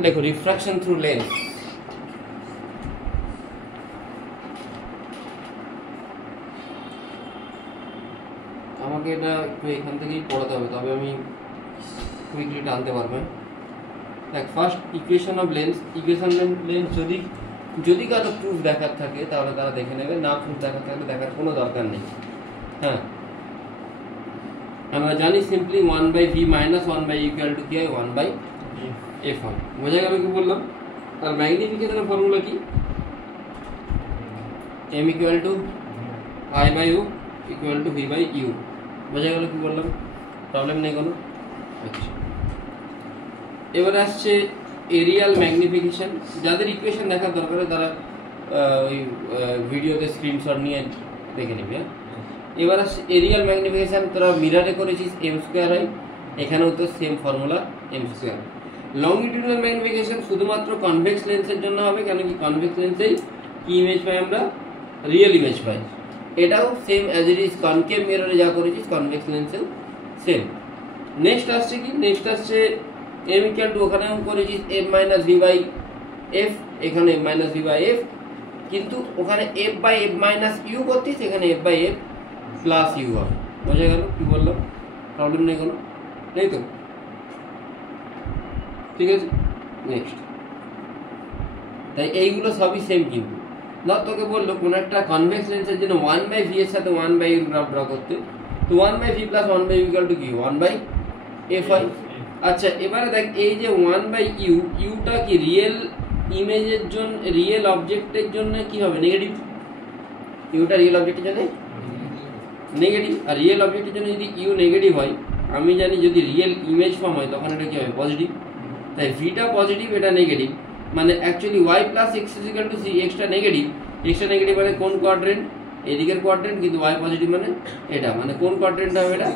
দেখো refraction through lens, আমাকে এটা একটু এখান থেকেই পড়াতে হবে, তবে আমি কুইকলি টানতে পারবো। দেখ first equation of lens, equation lens যদি কারো প্রুফ দেখার থাকে তাহলে তারা দেখে নেবে, না প্রুফ দেখার থাকলে দেখার কোনো দরকার নেই। হ্যাঁ, আমরা জানি simply 1/v minus 1/e equal to কি হয় 1/f হয়। বোঝা গেল কি বললাম? আর ম্যাগনিফিকেশনের ফর্মুলা কি? m equal to i/u equal to v/u। বোঝা গেল কি বললাম? প্রবলেম নেই কোনো? আচ্ছা, এবারে আসছে এরিয়াল ম্যাগনিফিকেশন। যাদের ইকুয়েশন দেখার দরকার তারা ওই ভিডিওতে স্ক্রিনশট নিয়ে দেখে নেবে। এবার আসছে এরিয়াল ম্যাগনিফিকেশন, তোরা মিরারে করেছিস এম স্কোয়ার হয়, এখানেও তো same formula M square. Longitudinal magnification শুধুমাত্র কনভেক্স লেন্সের জন্য হবে, কেন কি কনভেক্স লেন্সেই কি ইমেজ পাই আমরা? রিয়েল ইমেজ পাই। এটাও same as it is concave মিররে যা করেছিস কনভেক্স লেন্সেও সেম। নেক্সট আসছে কি? নেক্সট আসছে এম ইকুয়াল টু, ওখানেও করেছিস M minus V by F, এখানে M minus V by F, কিন্তু ওখানে F by F minus U করতিস, এখানে F by F plus U হবে। বোঝা গেল কি বললাম? প্রবলেম নেই কোনো? নেই তো? ঠিক আছে, নেক্সট। তাই এইগুলো সবই সেম, কিন্তু না তোকে বললো কোনো একটা কনভেক্স লেন্সের জন্য 1/v এর সাথে 1/u গ্রাফ ড্র করতে, তো 1/v plus 1/u equal to কি 1/f হয়। আচ্ছা, এবারে দেখ এই যে 1/u, ইউটা কি রিয়েল ইমেজের জন্য, রিয়েল অবজেক্টের জন্য কি হবে? নেগেটিভ। ইউটা রিয়েল অবজেক্টের জন্য নেগেটিভ, আর রিয়েল অবজেক্টের জন্য যদি ইউ নেগেটিভ হয়, আমি জানি যদি রিয়েল ইমেজ ফর্ম হয় তখন এটা কি হবে? পজিটিভ। তাই ভিটা পজিটিভ, এটা নেগেটিভ, মানে actually Y plus X is equal to C. এক্সটা নেগেটিভ, এক্সটা নেগেটিভ মানে কোন কোয়াড্রেন্ট? এদিকের কোয়াড্রেন্ট, কিন্তু ওয়াই পজিটিভ মানে এটা, মানে কোন কোয়াড্রেন্ট হবে এটা?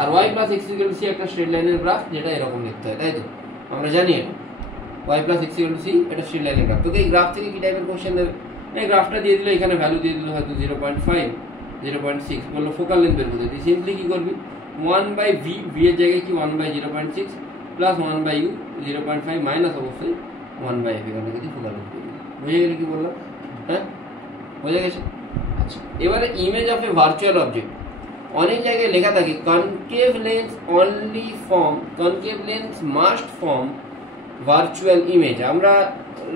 আর Y plus X is equal to C একটা স্ট্রেট লাইনের গ্রাফ, যেটা এরকম দেখতে হয়, তাই তো? আমরা জানি এটা Y plus X equal to C, এটা স্ট্রেট লাইনের গ্রাফ। তোকে এই গ্রাফ থেকে কি টাইপের কোশ্চেন দেবে? এই গ্রাফটা দিয়ে দিল, এখানে ভ্যালু দিয়ে দিল হয়তো 0.5, 0.6, বললো ফোকাল লেন্থ বের করতে। তুই সিম্পলি কি করবি? 1/v, ভি এর জায়গায় কি 1/0.6 প্লাস 1/u 0.5 মাইনাস অবশ্যই 1/f, এখানে যদি ফোকাল লেন্থ বের করবি। বুঝে গেলে কি বললাম? হ্যাঁ, বোঝা গেছে? আচ্ছা, এবারে image of a virtual object. অনেক জায়গায় লেখা থাকে concave lens only form, concave lens must form virtual image. আমরা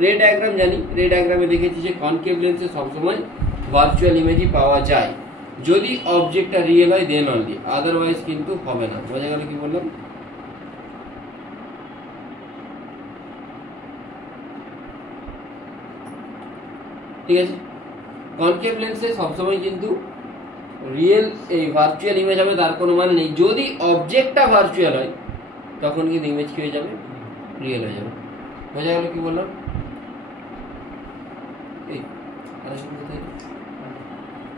রে ডায়াগ্রাম জানি, রে ডায়াগ্রামে দেখেছি যে কনকেভ লেন্সে সবসময় ভার্চুয়াল ইমেজই পাওয়া যায় যদি অবজেক্টটা রিয়েল হয়, দেন অনলি, আদারওয়াইজ কিন্তু হবে না। বোঝা গেল কি বললাম? ঠিক আছে, কনকেভ লেন্সে সবসময় কিন্তু রিয়েল এই ভার্চুয়াল ইমেজ হবে, তার কোনো মানে নেই। যদি অবজেক্টটা ভার্চুয়াল হয় তখন কিন্তু ইমেজ কি হয়ে যাবে? রিয়েল হয়ে যাবে। বোঝা গেল কি বললাম? এই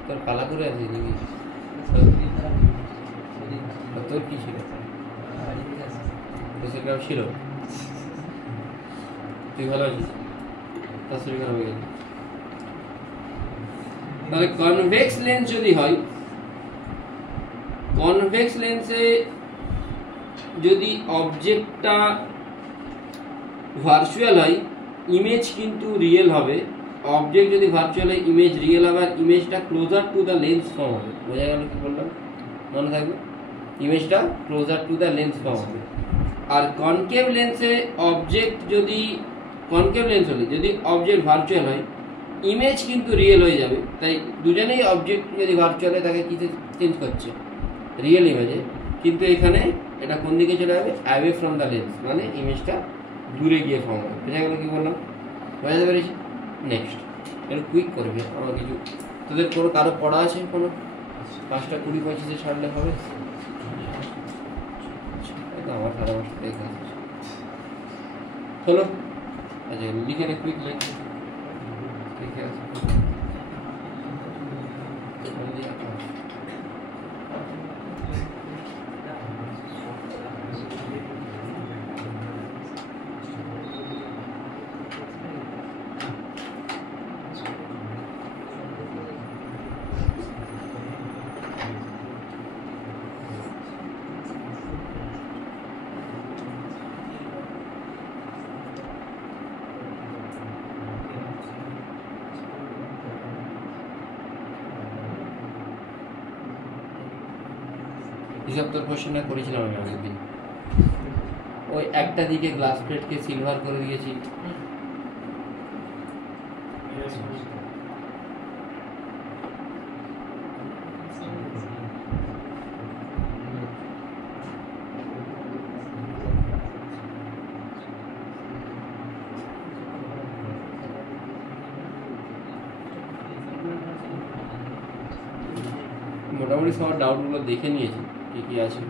তোর পালা করে আসিস নাকি? তোর কি ছিল? ছিল? তুই ভালো আছিস? তার শরীর খারাপ হয়ে গেল। তাহলে কনভেক্স লেন্স যদি হয়, কনভেক্স লেন্সে যদি অবজেক্টটা ভার্চুয়াল হয়, ইমেজ কিন্তু রিয়েল হবে। অবজেক্ট যদি ভার্চুয়াল হয়, ইমেজ রিয়েল হবে, আর ইমেজটা closure to the lens form হবে। বোঝা গেল কি বললাম? মনে থাকবে, ইমেজটা closure to the lens form হবে। আর কনকেভ লেন্সে অবজেক্ট যদি, কনকেভ লেন্স হলে যদি অবজেক্ট ভার্চুয়াল হয়, ইমেজ কিন্তু রিয়েল হয়ে যাবে। তাই দুজনেই অবজেক্ট যদি ভার্চুয়াল হয় তাকে কিসে চেঞ্জ করছে? রিয়েল ইমেজে। কিন্তু এখানে এটা কোন দিকে চলে যাবে? অ্যাওয়ে ফ্রম দ্য লেন্স, মানে ইমেজটা দূরে গিয়ে ফর্ম হবে। বোঝা গেল কি বললাম? বোঝাতে পেরেছি? নেক্সট একটু কুইক করবে, আমার কিছু তোদের কোনো কারো পড়া আছে? কোনো 5টা 20 25 ছাড়লে হবে? আমার 5:30 থেকে হলো। আচ্ছা, লিখে নে, কুইক লাইক লিখে আছে। অভিশপ্তর কোশ্চেনটা করেছিলাম আমি আগের দিন। ওই একটা দিকে গ্লাস প্লেটকে সিলভার করে দিয়েছি, মোটামুটি সবার ডাউটগুলো দেখে নিয়েছি কী কী আছে।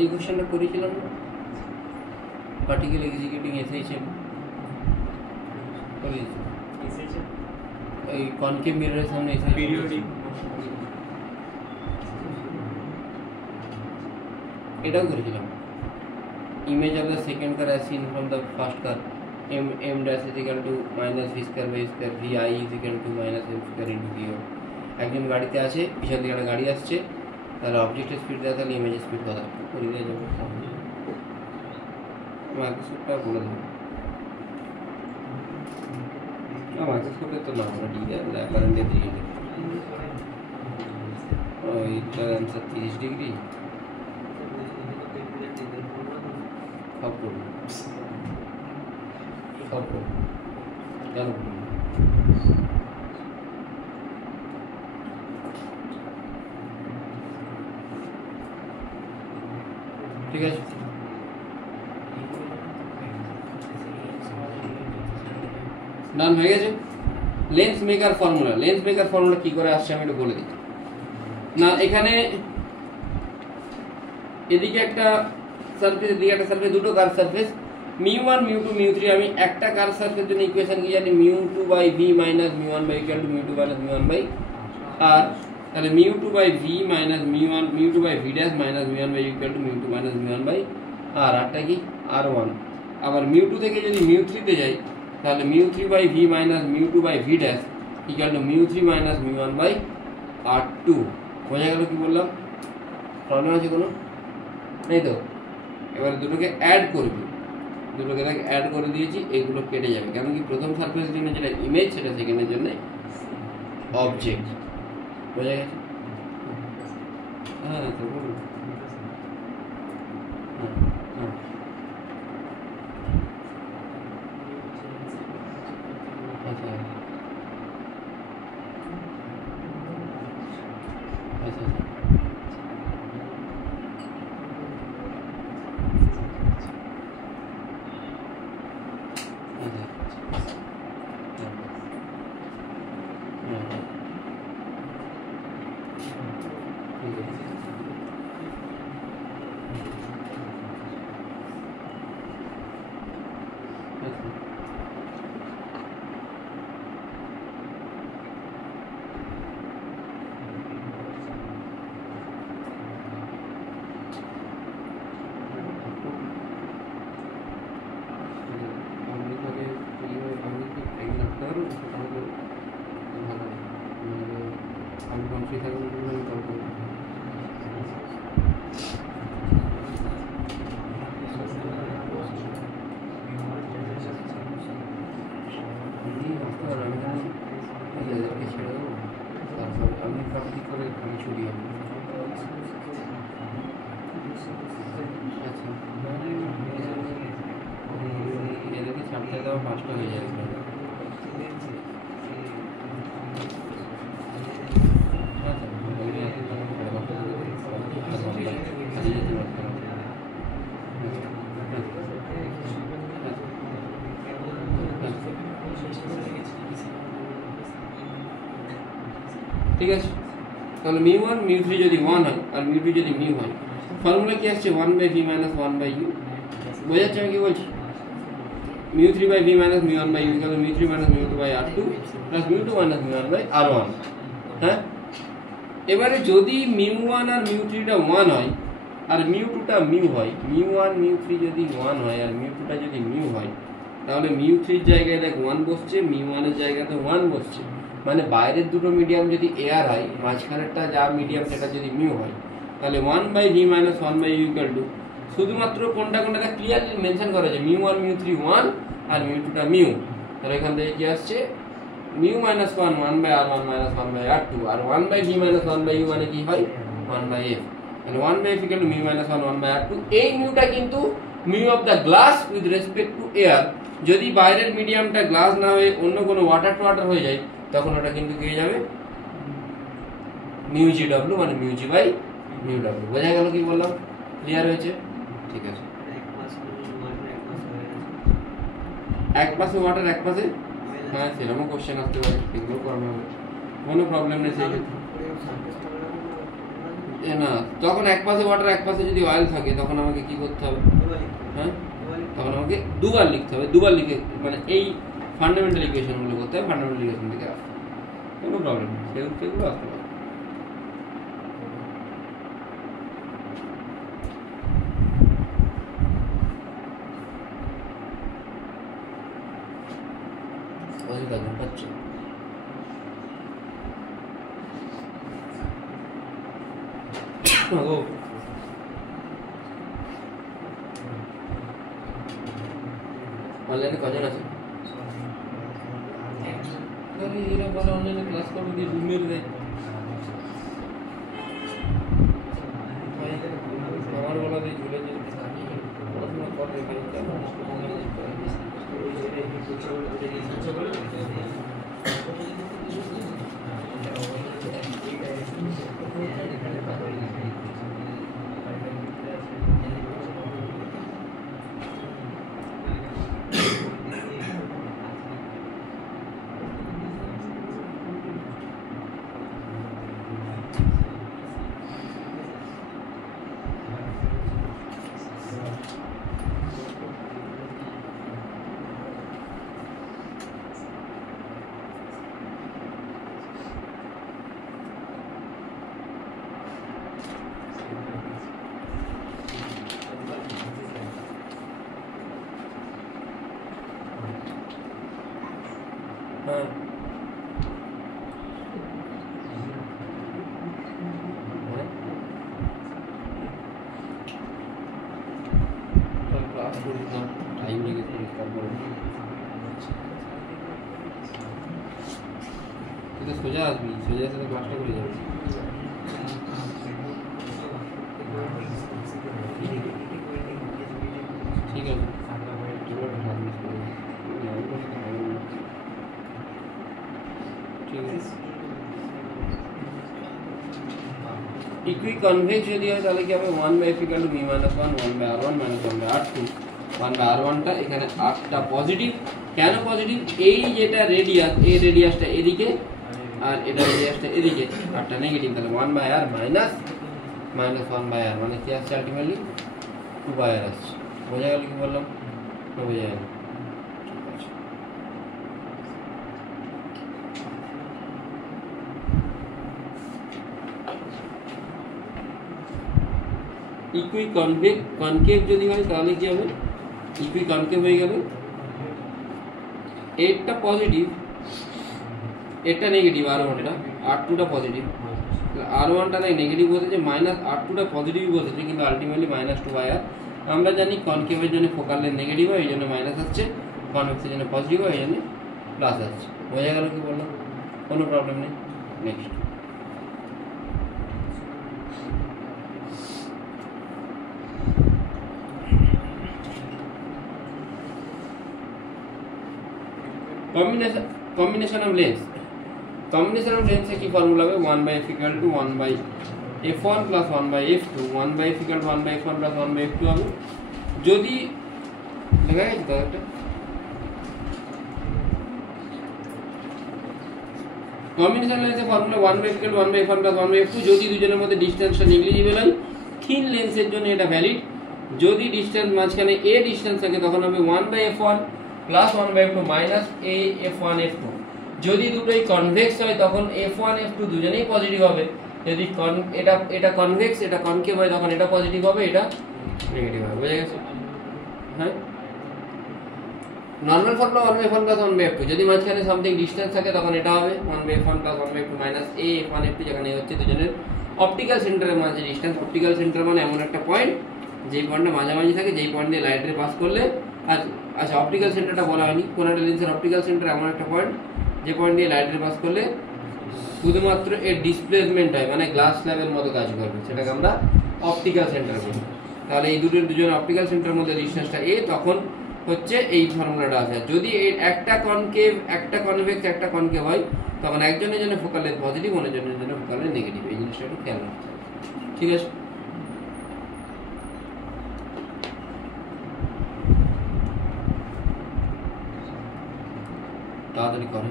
এই কোশ্চেনটা করেছিলাম না, পার্টিকেল এক্সিকিউটিং এসএইচএম করেছি, ওই কনকেভ মিররের সামনে পিরিয়ডিক। এটাও করেছিলাম। Image of the second car as seen from the first car, m dash is equal to minus v square by square, vi is equal to minus m square into v0। একজন গাড়িতে আছে, পিছন দিকে একটা গাড়ি আসছে, তাহলে অবজেক্টের স্পিড দেয়, তাহলে ইমেজের স্পিড কথা করে দিয়ে যাবো। মাইক্রোস্কোপটা বলে দেবো, মাইক্রোস্কোপে তো না, আমরা কারেন্টে দিয়ে দিই। ওইটার অ্যান্সার 30 ডিগ্রি সব করবো, সব করবো কেন করবো। ঠিক আছে, ডান হয়ে গেছে। Lens maker formula, lens maker formula কি করে আসছে আমি একটু বলে দিই না। এখানে এদিকে একটা সারফেস, এদিকে একটা সারফেস, দুটো কার্ভ সারফেস, μ1 μ2 μ3। আমি একটা কার্ভ সারফেসের জন্য ইকুয়েশন কি জানি, μ2 by v minus μ1 by equal to μ2 minus μ1 by r। তাহলে μ2 by v minus μ2 by v dash minus μ1 by equal to μ2 minus μ1 by r। আরটা কি r1। আবার μ2 থেকে যদি μ3 তে যাই, তাহলে μ3 by v minus μ2 by v dash equal to μ3 minus μ1 by r2। বোঝা গেল কি বললাম? প্রবলেম আছে কোনো? নেই তো? এবার দুটোকে অ্যাড করবি, দুটোকে দেখ অ্যাড করে দিয়েছি, এইগুলো কেটে যাবে। কেন কি প্রথম সারফেসের জন্য যেটা ইমেজ, সেটা সেকেন্ডের জন্য অবজেক্ট। বোঝা গেছে? হ্যাঁ তো বলুন। আচ্ছা আচ্ছা পাঁচটা হয়ে যাবে। ঠিক আছে, তাহলে μ1 μ3 যদি 1 হয় আর μ2 যদি μ হয়, ফর্মুলা কি আসছে 1/v - 1/u। বোঝাচ্ছে আমি কি বলছি? μ3 by v minus μ1 by u equal μ3 minus μ2 by r2 plus μ2 minus μ1 by r1। হ্যাঁ, এবারে যদি μ1 আর μ3টা 1 হয় আর μ2টা μ হয়, μ1 μ3 যদি 1 হয় আর μ2টা যদি μ হয়, তাহলে μ3 এর জায়গায় দেখ 1 বসছে, μ1 এর জায়গাতে 1 বসছে, মানে বাইরের দুটো মিডিয়াম যদি এয়ার হয়, মাঝখানেরটা যা মিডিয়াম সেটা যদি μ হয়, তাহলে 1/v - 1/u = শুধুমাত্র কোনটা কোনটা ক্লিয়ারলি মেনশন করা আছে, μ1 μ3 1 আর μ2 টা μ। তাহলে এখান থেকে কি আসছে, μ - 1 1/r1 - 1/r2, আর 1/v - 1/u মানে কি হয় 1/f। তাহলে 1/f = μ - 1 1/r2। এই μটা কিন্তু μ of the glass with respect to air. যদি বাইরের মিডিয়ামটা গ্লাস না হয়ে অন্য কোনো ওয়াটার টু ওয়াটার হয়ে যায়, তখন ওটা কিন্তু কি হয়ে যাবে μgw, মানে μg/μw। বোঝা গেল কি বললাম? ক্লিয়ার হয়েছে? ঠিক আছে। এক পাশে ওয়াটার এক পাশে, হ্যাঁ সেরকমও কোশ্চেন আসতে পারে, এগুলো করবে হবে, কোনো প্রবলেম নেই সেই ক্ষেত্রে। না, তখন এক পাশে ওয়াটার এক পাশে যদি অয়েল থাকে, তখন আমাকে কি করতে হবে? হ্যাঁ, তখন আমাকে দুবার লিখতে হবে। দুবার লিখে মানে এই ফান্ডামেন্টাল ইকুয়েশনগুলো করতে হবে, ফান্ডামেন্টাল ইকুয়েশন থেকে আসতে, কোনো প্রবলেম নেই, সেগুলো আসতে পারে। পাচ্ছি অনলাইনে কজন আছে? এরা বলে অনলাইনে ক্লাস করবে, দিয়ে রুমের দেয়। আমার বলা দিয়ে ঝুলে যে পড়াশোনা করে সোজা আসবি, সোজা এসে ক্লাসটা করে যাবি। ঠিক আছে, ইকুই কনভেক্স যদি হয় তাহলে কি হবে 1/f = μ - 1 1/r1 - 1/r2। 1/r1টা এখানে আটটা পজিটিভ। কেন পজিটিভ? এই যেটা রেডিয়াস, এই রেডিয়াসটা এদিকে আর এটা রেডিয়াসটা এদিকে, আটটা নেগেটিভ। তাহলে 1/r - 1/r মানে কি আসছে আলটিমেটলি 2/r আসছে। বোঝা গেল কি বললাম? বোঝা গেল? ইকুই কনকেভ যদি হয় তাহলে কি হবে? ইকুই কনকেভ হয়ে গেল, এরটা পজিটিভ এটা নেগেটিভ, r1টা r2টা পজিটিভ, r1টা নেগেটিভ বসেছে, -r2টা পজিটিভ বসেছে, কিন্তু আলটিমেটলি -2/r। আমরা জানি কনকেভের জন্য ফোকাল লেন্থ নেগেটিভ হয়, এই জন্য মাইনাস আসছে, কনভেক্সের জন্য পজিটিভ হয়, এই জন্য প্লাস আসছে। বোঝা গেল কি বললাম? কোনো প্রবলেম নেই। Next combination of lengths। combination of lengths की फॉर्मूला है 1/f = 1/f1 + 1/f2। 1/f = 1/f1 + 1/f2 হবে। যদি দেখা গেছে তো একটা কম্বিনেশন লেন্সের ফর্মুলা 1/f = 1/f1 + 1/f2 যদি দুজনের মধ্যে ডিসটেন্সটা নেগলিজিবল হয়। থিন লেন্সের জন্য এটা ভ্যালিড। যদি ডিসটেন্স মাঝখানে a ডিসটেন্স থাকে তখন হবে 1/f1 + 1/f2 - a f1 f2। যদি দুটোই কনভেক্স হয় তখন f1 f2 দুজনেই পজিটিভ হবে। যদি এটা কনভেক্স এটা কনকেভ হয় তখন এটা পজিটিভ হবে, এটা নেগেটিভ হবে। বুঝে গেছে? হ্যাঁ, নর্মাল ফর্মুলা 1/f1 + 1/f2, যদি মাঝখানে সামথিং ডিসটেন্স থাকে তখন এটা হবে 1/f1 + 1/f2 - a f1 f2, যেখানে হচ্ছে দুজনের অপটিক্যাল সেন্টারের মাঝে ডিসটেন্স। অপটিক্যাল সেন্টার মানে এমন একটা পয়েন্ট যেই পয়েন্টটা মাঝামাঝি থাকে, যেই পয়েন্ট দিয়ে লাইট রে পাস করলে, আচ্ছা অপটিক্যাল সেন্টারটা বলা হয়নি, কোন একটা লেন্সের অপটিক্যাল সেন্টার এমন একটা পয়েন্ট যে পয়েন্ট দিয়ে লাইট রে পাস করলে শুধুমাত্র এর ডিসপ্লেসমেন্ট হয়, মানে গ্লাস স্ল্যাবের মতো কাজ করবে, সেটাকে আমরা অপটিক্যাল সেন্টার বলি। তাহলে এই দুজন অপটিক্যাল সেন্টারের মধ্যে ডিসটেন্সটা a, তখন হচ্ছে এই ফর্মুলাটা আছে। যদি একটা কনকেভ, একটা কনভেক্স, একটা কনকেভ হয়, তখন একজনের জন্য ফোকাল লেন্থ পজিটিভ, অন্যজনের জন্য ফোকাল লেন্থ নেগেটিভ। এই জিনিসটা একটু খেয়াল রাখতে হবে, ঠিক আছে? তাড়াতাড়ি করে।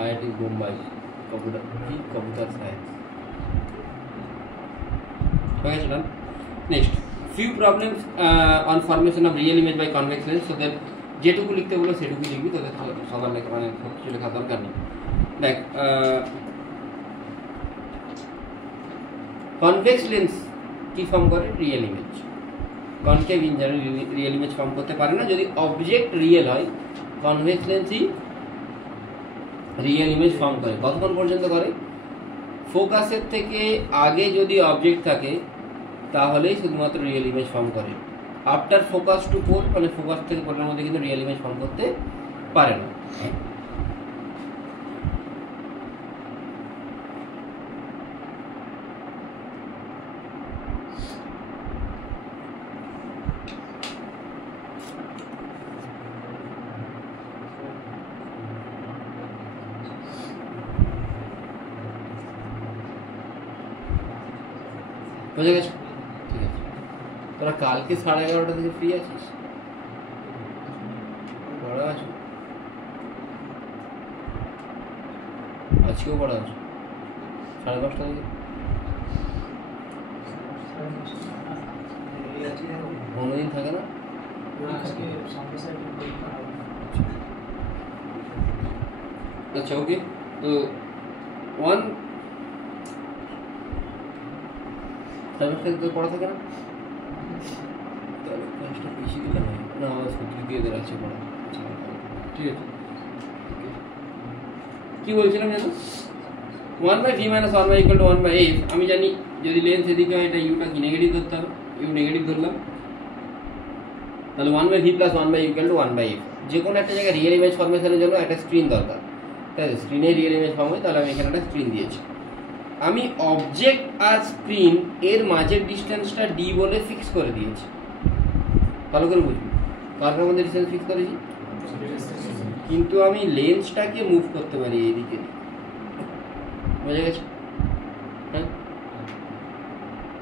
IIT Bombay, computer science. Okay, done. Next, few problems on formation of real image by convex lens. So that যেটুকু লিখতে বলো সেটুকু লিখবি, তোদের সবার লেখা মানে কিছু লেখার দরকার নেই। দেখ, কনভেক্স লেন্স কি ফর্ম করে? Real image. Concave in general real image form করতে পারে না। যদি অবজেক্ট রিয়েল হয়, কনভেক্স লেন্সই রিয়েল ইমেজ ফর্ম করে। কতক্ষণ পর্যন্ত করে? ফোকাসের থেকে আগে যদি অবজেক্ট থাকে তাহলেই শুধুমাত্র রিয়েল ইমেজ ফর্ম করে। আফটার ফোকাস টু পোল, মানে ফোকাস থেকে পোলের মধ্যে কিন্তু রিয়েল ইমেজ ফর্ম করতে পারে না। বুঝে গেছো? ঠিক আছে, তোরা কালকে 11:30 থেকে ফ্রি আছিস? পড়া আছো? আজকেও পড়া আছো? 5:30 থেকে? কোনোদিন থাকে না? আচ্ছা, ওকে। তো 5:30 পড়া থাকে না? তাহলে ক্লাসটা বেশি দিলে হয় না, আমার তৃতীয়দের আছে পড়া। ঠিক আছে, কি বলছিলাম জানো? 1/v - 1/y = 1/f। আমি জানি যদি লেন্স এদিকে হয়, এটা ইউটা কি নেগেটিভ ধরতে হবে, ইউ নেগেটিভ ধরলাম, তাহলে 1/v + 1/u = 1/f। যে কোনো একটা জায়গায় রিয়েল ইমেজ ফরমেশনের জন্য একটা স্ক্রিন দরকার, তাই তো? স্ক্রিনে রিয়েল ইমেজ ফর্ম হয়, তাহলে আমি এখানে একটা স্ক্রিন দিয়েছি। আমি অবজেক্ট আর স্ক্রিন এর মাঝের ডিস্টেন্সটা ডি বলে ফিক্স করে দিয়েছি। ভালো করে বুঝবি, কার মধ্যে ডিস্টেন্স ফিক্স করেছি। কিন্তু আমি লেন্সটাকে মুভ করতে পারি এইদিকে, বুঝে গেছে? হ্যাঁ,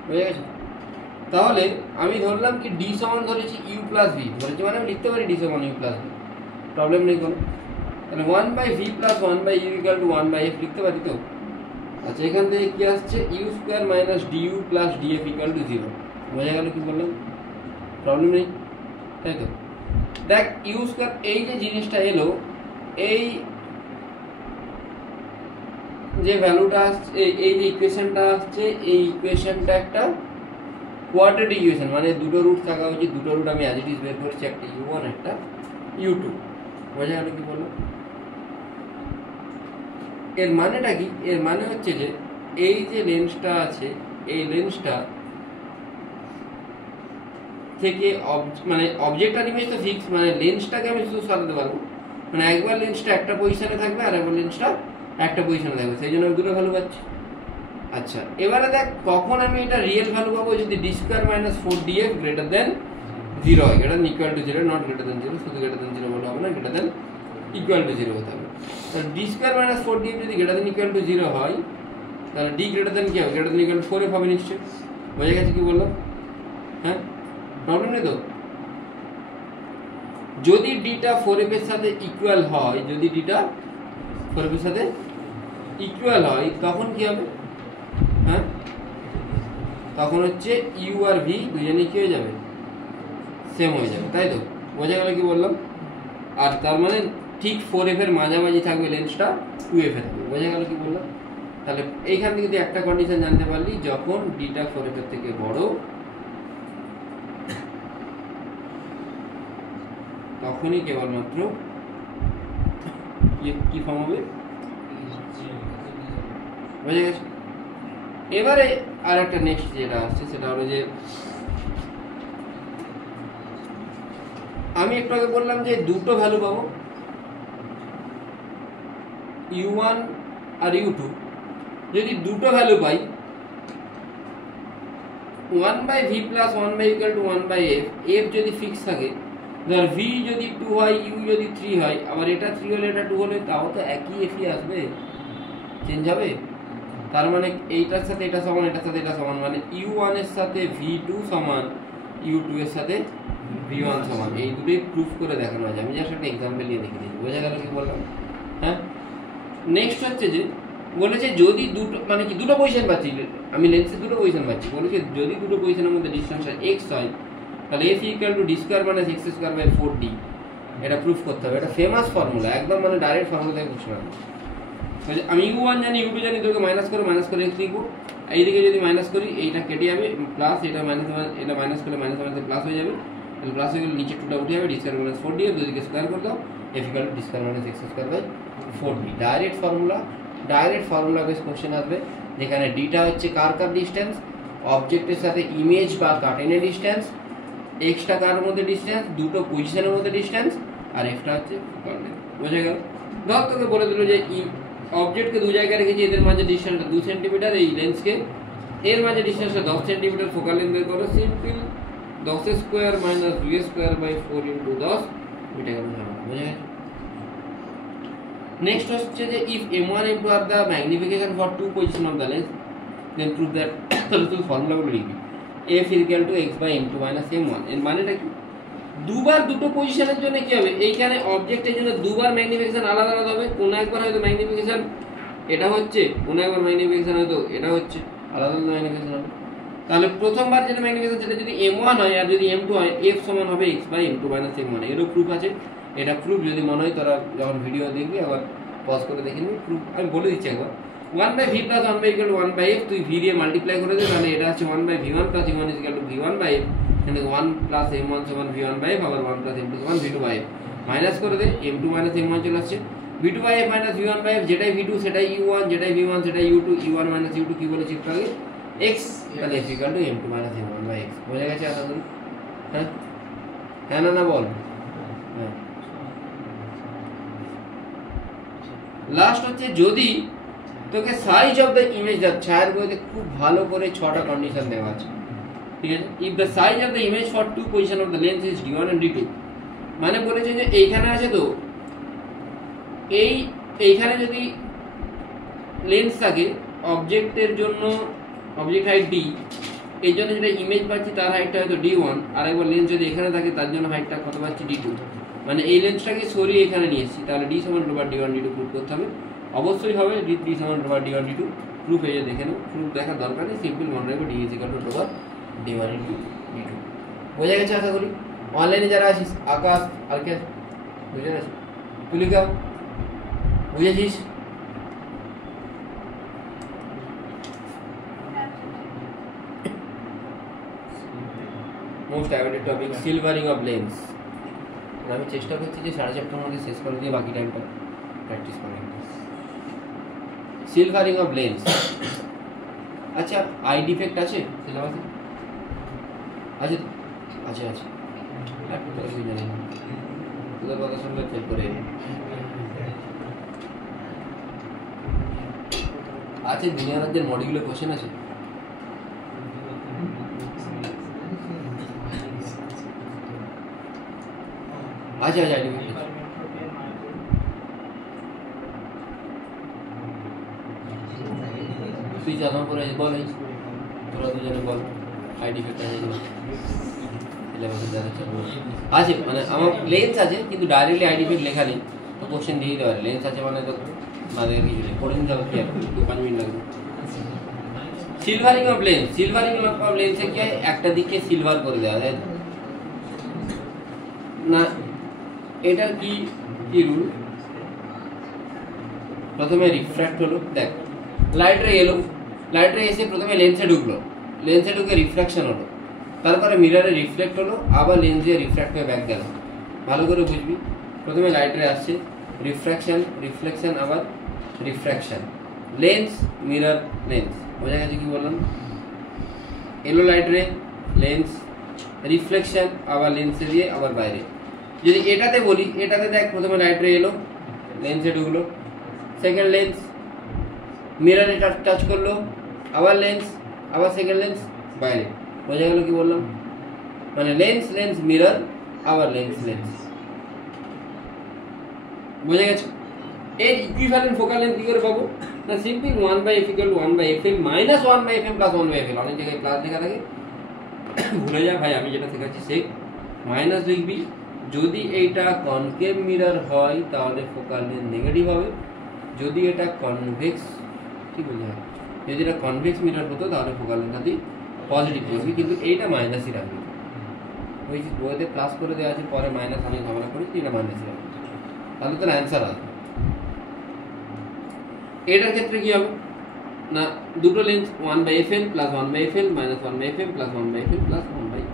বুঝে গেছে? তাহলে আমি ধরলাম কি ডি সমান ধরেছি ইউ প্লাস ভি ধরেছি, মানে আমি লিখতে পারি ডি সমান ইউ প্লাস ভি, প্রবলেম নেই কোনো। তাহলে 1/v + 1/u = 1/f লিখতে পারি তো? আচ্ছা, এখান থেকে কি আসছে? u² - du + df = 0। বোঝা গেল কি বললাম? প্রবলেম নেই, তাই তো? দেখ, u², এই যে জিনিসটা এলো, এই যে ভ্যালুটা আসছে, এই যে ইকুয়েশনটা আসছে, এই ইকুয়েশনটা একটা কোয়াড্রেটিক ইকুয়েশন মানে দুটো রুট থাকা উচিত, দুটো রুট আমি অ্যাজ ইট ইজ বের করছি, একটা u1 একটা u2। বোঝা গেল কি বললাম? এর মানেটা কি? এর মানে হচ্ছে যে এই যে লেন্সটা আছে, এই লেন্সটা থেকে মানে অবজেক্ট আর ইমেজ তো ফিক্স, মানে লেন্সটাকে আমি শুধু সরাতে পারবো, মানে একবার লেন্সটা একটা পজিশনে থাকবে আর একবার লেন্সটা একটা পজিশনে থাকবে, সেই জন্য আমি দুটো ভ্যালু পাচ্ছি। আচ্ছা এবারে দেখ কখন আমি এটা রিয়েল ভ্যালু পাবো, যদি d square minus 4df greater than 0 হয়, greater than equal to 0, not greater than 0, শুধু গ্রেটার দেন 0 বলা হবে না, গ্রেটার দেন ইকুয়াল টু 0 হতে হবে। তাহলে d স্কয়ার মাইনাস 4df যদি গ্রেটার দেন ইকুয়াল টু 0 হয়, তাহলে d গ্রেটার দেন কি হবে? Greater than equal to 4f হবে নিশ্চয়ই। বোঝা গেছে কি বললাম? হ্যাঁ, প্রবলেম নেই তো? যদি ডিটা 4f এর সাথে ইকুয়াল হয়, যদি ডিটা 4f এর সাথে ইকুয়াল হয় তখন কি হবে? হ্যাঁ, তখন হচ্ছে ইউ আর ভি দুজনেই কি হয়ে যাবে? সেম হয়ে যাবে, তাই তো? বোঝা গেল কি বললাম? আর তার মানে ঠিক 4f এর মাঝামাঝি থাকবে লেন্সটা 2f এ থাকবে। বোঝা গেল কি বললাম? তাহলে এইখান থেকে তুই একটা কন্ডিশন জানতে পারলি, যখন ডিটা 4f এর থেকে বড় তখনই কেবলমাত্র কি ফর্ম হবে? বুঝে গেছে? এবারে আর একটা নেক্সট যেটা আসছে সেটা হলো যে আমি একটু আগে বললাম যে দুটো ভ্যালু পাবো, u1 আর u2। যদি দুটো ভ্যালু পাই 1/v প্লাস 1/f, f যদি ফিক্স থাকে, ধর v যদি 2 হয়, u যদি 3 হয়, আবার এটা 3 হলে এটা 2 হলে, তাও তো একই f ই আসবে, চেঞ্জ হবে। তার মানে এইটার সাথে এটা সমান, এটার সাথে এটা সমান, মানে u1 এর সাথে v2 সমান, u2 এর সাথে v1 সমান। এই দুটোই প্রুফ করে দেখানো আছে, আমি জাস্ট একটা এক্সাম্পল দিয়ে দেখিয়ে দিচ্ছি। বোঝা গেল কি বললাম? হ্যাঁ, নেক্সট হচ্ছে যে বলেছে যদি দুটো মানে কি দুটো পজিশন পাচ্ছি, আমি লেন্সে দুটো পজিশন পাচ্ছি, বলেছে যদি দুটো পজিশনের মধ্যে ডিসটেন্সটা x হয়, তাহলে f equal to d square minus x square by 4d। এটা প্রুফ করতে হবে, এটা ফেমাস ফর্মুলা, একদম মানে ডাইরেক্ট ফর্মুলা থেকে বুঝতে পারবো। আমি u1 জানি, u2 জানি, তোকে মাইনাস করে x লিখবো, এইদিকে যদি মাইনাস করি এইটা কেটে যাবে, প্লাস এটা মাইনাস, এটা মাইনাস করলে মাইনাস মাইনাস প্লাস হয়ে যাবে, তাহলে প্লাস হয়ে গেলে নিচে টুটা উঠে যাবে, d স্কয়ার মাইনাস 4d, দুদিকে স্কয়ার করে দাও, f equal to d square minus x square by 4d। Direct formula base question আসবে, যেখানে ডিটা হচ্ছে কার ডিসটেন্স, অবজেক্টের সাথে ইমেজ বা কার্টেনের ডিসটেন্স, এক্সটা কার মধ্যে ডিসটেন্স, দুটো পজিশনের মধ্যে ডিসটেন্স, আর এফটা হচ্ছে ফোকাল লেন্থ। বোঝা গেল? ধর তোকে বলে দিল যে অবজেক্টকে দু জায়গায় রেখেছি, এদের মাঝে ডিসটেন্সটা 2 সেন্টিমিটার, এই লেন্সকে এর মাঝে ডিসটেন্সটা 10 সেন্টিমিটার, ফোকাল লেন্থ বের করো, simple 10 square minus 2 square by 4 into 10, এটা কেমন হবে? বোঝা গেল? নেক্সট হচ্ছে যে if m1 m2 are the magnification for two position of the lens, then prove that তাহলে তুই ফর্মুলাগুলো লিখবি, f equal to x by m2 minus m1। এর মানেটা কি? দুবার দুটো পজিশনের জন্য কি হবে, এইখানে অবজেক্টের জন্য দুবার ম্যাগনিফিকেশন আলাদা আলাদা হবে, কোন একবার হয়তো ম্যাগনিফিকেশন এটা হচ্ছে, কোন একবার ম্যাগনিফিকেশন হয়তো এটা হচ্ছে, আলাদা আলাদা ম্যাগনিফিকেশন হবে। তাহলে প্রথমবার যেটা ম্যাগনিফিকেশন সেটা যদি m1 হয় আর যদি m2 হয়, f সমান হবে x by m2 minus m1। এরও প্রুফ আছে। এটা প্রুফ যদি মনে হয় তোরা যখন ভিডিও দেখবি আবার পজ করে দেখে নিবি, প্রুফ আমি বলে দিচ্ছি একবার। 1/v প্লাস 1/f, 1/f তুই v দিয়ে মাল্টিপ্লাই করে দে, তাহলে এটা আছে 1/v1 plus v1 is equal to v1/f, এখানে 1 প্লাস m1 সমান v1/f, আবার 1 প্লাস m2 সমান v2/f। মাইনাস করে দে, m2 মাইনাস m1 চলে আসছে, v2/f মাইনাস v1/f, যেটাই v2 সেটাই u1, যেটাই v1 সেটাই u2, u1 মাইনাস u2 কি বলেছি একটু আগে? x, তাহলে f equal to m2 minus m1/x। বোঝা গেছে আশা করি? হ্যাঁ, হ্যাঁ না বল? হ্যাঁ। লাস্ট হচ্ছে যদি তোকে সাইজ অফ দ্য ইমেজ, ছায়ার বইতে খুব ভালো করে 6টা কন্ডিশন দেওয়া আছে, ঠিক আছে? If the size of the image for two position of the lens is d1 and d2, মানে বলেছে যে এইখানে আছে তো এইখানে যদি লেন্স থাকে, অবজেক্টের জন্য অবজেক্ট হাইট d, এই জন্য যেটা ইমেজ পাচ্ছি তার হাইটটা হয়তো d1, আর একবার লেন্স যদি এখানে থাকে তার জন্য হাইটটা কত পাচ্ছি? d2। মানে এই লেন্সটাকে সরিয়ে এখানে নিয়ে এসেছি, তাহলে d সমান d1 d2 প্রুফ করতে হবে, অবশ্যই হবে d সমান d1 d2। প্রুফ এই যে দেখে নাও, প্রুফ দেখার দরকার নেই, সিম্পল মনে রাখবে d is equal to d1 into d2। বোঝা গেছে আশা করি? অনলাইনে যারা আছিস, আকাশ আর কে বুঝে না, তুই লিখাও, বুঝেছিস? Most avoided topic silvering of lens. আমি চেষ্টা করছি যে 4:30টার মধ্যে শেষ করে দিয়ে বাকি টাইমটা প্র্যাকটিস করি। Silvering of lens. আচ্ছা, আই ডিফেক্ট আছে সিলেবাসে? আছে আছে আছে, একটু তো অসুবিধা নেই, তোদের কথা শুনলে চেক করে আছে। দুনিয়া রাজ্যের মডিউলের কোশ্চেন আছে? আচ্ছা আচ্ছা, আইডি তুই যখন করে বল, তোরা দুজনে বল আইডি ফেক্ট আছে আছে। মানে আমার লেন্স আছে কিন্তু ডাইরেক্টলি আইডি ফেক্ট লেখা নেই, তো কোশ্চেন দিয়ে দিতে পারে। লেন্স আছে মানে তো মানে কিছু নেই, পড়ে নিতে হবে কি আর 2-5 মিনিট লাগবে। Silvering of lens. Silvering of লেন্সে কি হয়, একটা দিকে সিলভার করে দেওয়া যায় না। এটার কি কি রুল? প্রথমে রিফ্র্যাক্ট হলো, দেখ লাইট রে এলো, লাইট রে এসে প্রথমে লেন্সে ঢুকলো, লেন্সে ঢুকে রিফ্র্যাকশন হলো, তারপরে মিররে রিফ্লেক্ট হলো, আবার লেন্স দিয়ে রিফ্র্যাক্ট হয়ে ব্যাক গেল। ভালো করে বুঝবি, প্রথমে লাইট রে আসছে, রিফ্র্যাকশন, রিফ্লেকশন, আবার রিফ্র্যাকশন, লেন্স, মিরর, লেন্স। বোঝা গেছে কি বললাম? এলো লাইট রে, লেন্স, রিফ্লেকশন, আবার লেন্সে দিয়ে আবার বাইরে। যদি এটাতে বলি, এটাতে দেখ প্রথমে লাইট রে এলো, লেন্সে ঢুকলো, সেকেন্ড লেন্স, মিররে টাচ করলো, আবার লেন্স, আবার সেকেন্ড লেন্স, বাইরে। বোঝা গেল কি বললাম? মানে লেন্স লেন্স মিরর, আবার লেন্স লেন্স। বোঝা গেছে? এর ইকুইভ্যালেন্ট ফোকাল লেন্থ কি করে পাবো? না simple 1/f = 1/fl - 1/fm + 1/fl। অনেক জায়গায় ক্লাস লেখা থাকে, ভুলে যা ভাই, আমি যেটা শেখাচ্ছি সে মাইনাস লিখবি। যদি এইটা কনকেভ মিরর হয় তাহলে ফোকাল লেন্থ নেগেটিভ হবে, যদি এটা কনভেক্স, কি বলি, যদি এটা কনভেক্স মিরর হতো তাহলে ফোকাল লেন্থ পজিটিভ করবি, কিন্তু এইটা মাইনাসই রাখবি। ওই বইতে প্লাস করে দেওয়া আছে, পরে মাইনাস আমি ঝামেলা করেছি, এটা মাইনাসই রাখবি, তাহলে তোর অ্যান্সার আসবে। এটার ক্ষেত্রে কি হবে না, দুটো lens 1/fl + 1/fl - 1/fm + 1/fl + 1/fl।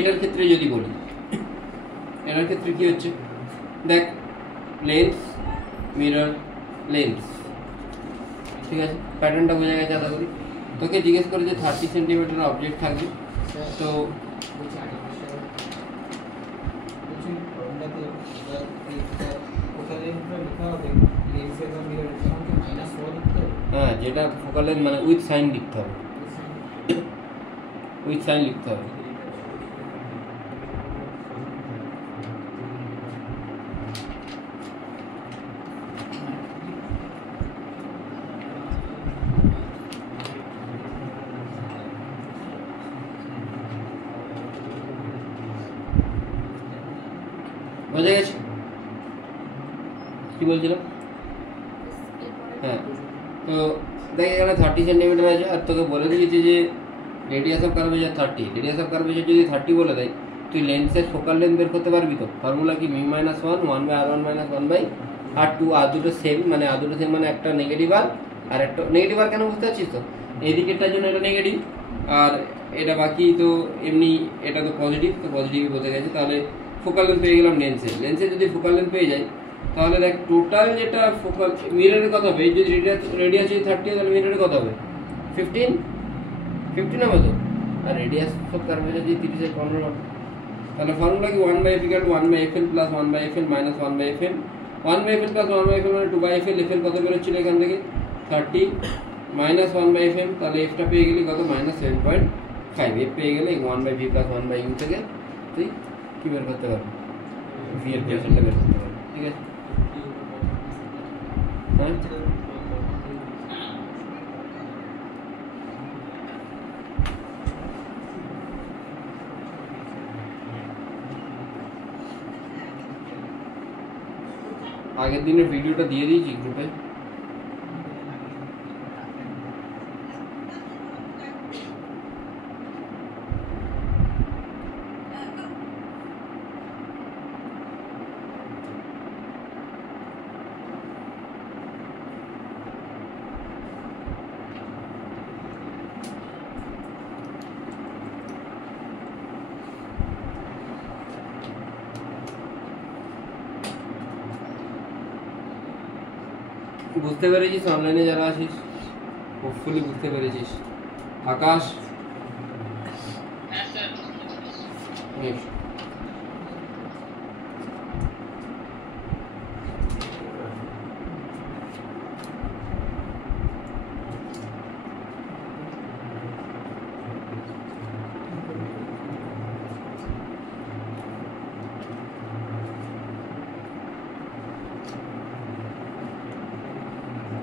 এটার ক্ষেত্রে যদি বলি, এটার ক্ষেত্রে কি হচ্ছে, দেখ লেন্স, মিরর, লেন্স, ঠিক আছে? প্যাটার্নটা বোঝা গেছে আশা করি। তোকে জিজ্ঞেস করে যে 30 সেন্টিমিটার অবজেক্ট থাকবে, তো হ্যাঁ, যেটা ফোকাল লেন্থ মানে উইথ সাইন লিখতে হবে, উইথ সাইন লিখতে হবে। বোঝা গেছে কি বলছিলাম? হ্যাঁ, তো দেখ এখানে 30 সেন্টিমিটার আছে, আর তোকে বলে দিয়েছে যে radius of curvature 30। Radius of curvature যদি 30 বলে দেয়, তুই লেন্সের ফোকাল লেন্থ বের করতে পারবি তো? ফর্মুলা কি, μ - 1 1/r1 - 1/r2। আর দুটো সেম, মানে আর দুটো সেম মানে একটা নেগেটিভ আর একটা নেগেটিভ। আর কেন বুঝতে পারছিস তো? এই দিকেরটার জন্য এটা নেগেটিভ, আর এটা বাকি তো এমনি, এটা তো পজিটিভ, তো পজিটিভই বোঝা গেছে। তাহলে ফোকাল লেন্থ পেয়ে গেলাম লেন্সে। লেন্সে যদি ফোকাল লেন্থ পেয়ে যাই, তাহলে দেখ টোটাল যেটা ফোকাল মিররের কত হবে, যদি রেডিয়াস যদি 30 তাহলে মিররের কত হবে 15 হবে তো। আর রেডিয়াস অফ কার্ভেচার যদি 30 15 হবে, তাহলে ফর্মুলা কি 1/f = 1/fl + 1/fl - 1/fm। 1/fl + 1/fl মানে 2/fl। fl কত বেরোচ্ছিল এখান থেকে 30 - 1/fm, তাহলে এফটা পেয়ে গেলি কত -7.5। এফ পেয়ে গেলে 1/v + 1/u থেকে তুই কি বের করতে পারবি, ভি এর কোএফিসিয়েন্টটা বের করতে পারবি। ঠিক আছে? হ্যাঁ, আগের দিনের ভিডিওটা দিয়ে দিয়েছি গ্রুপে। বুঝতে পেরেছিস? অনলাইনে যারা আছিস হোপফুলি বুঝতে পেরেছিস। আকাশ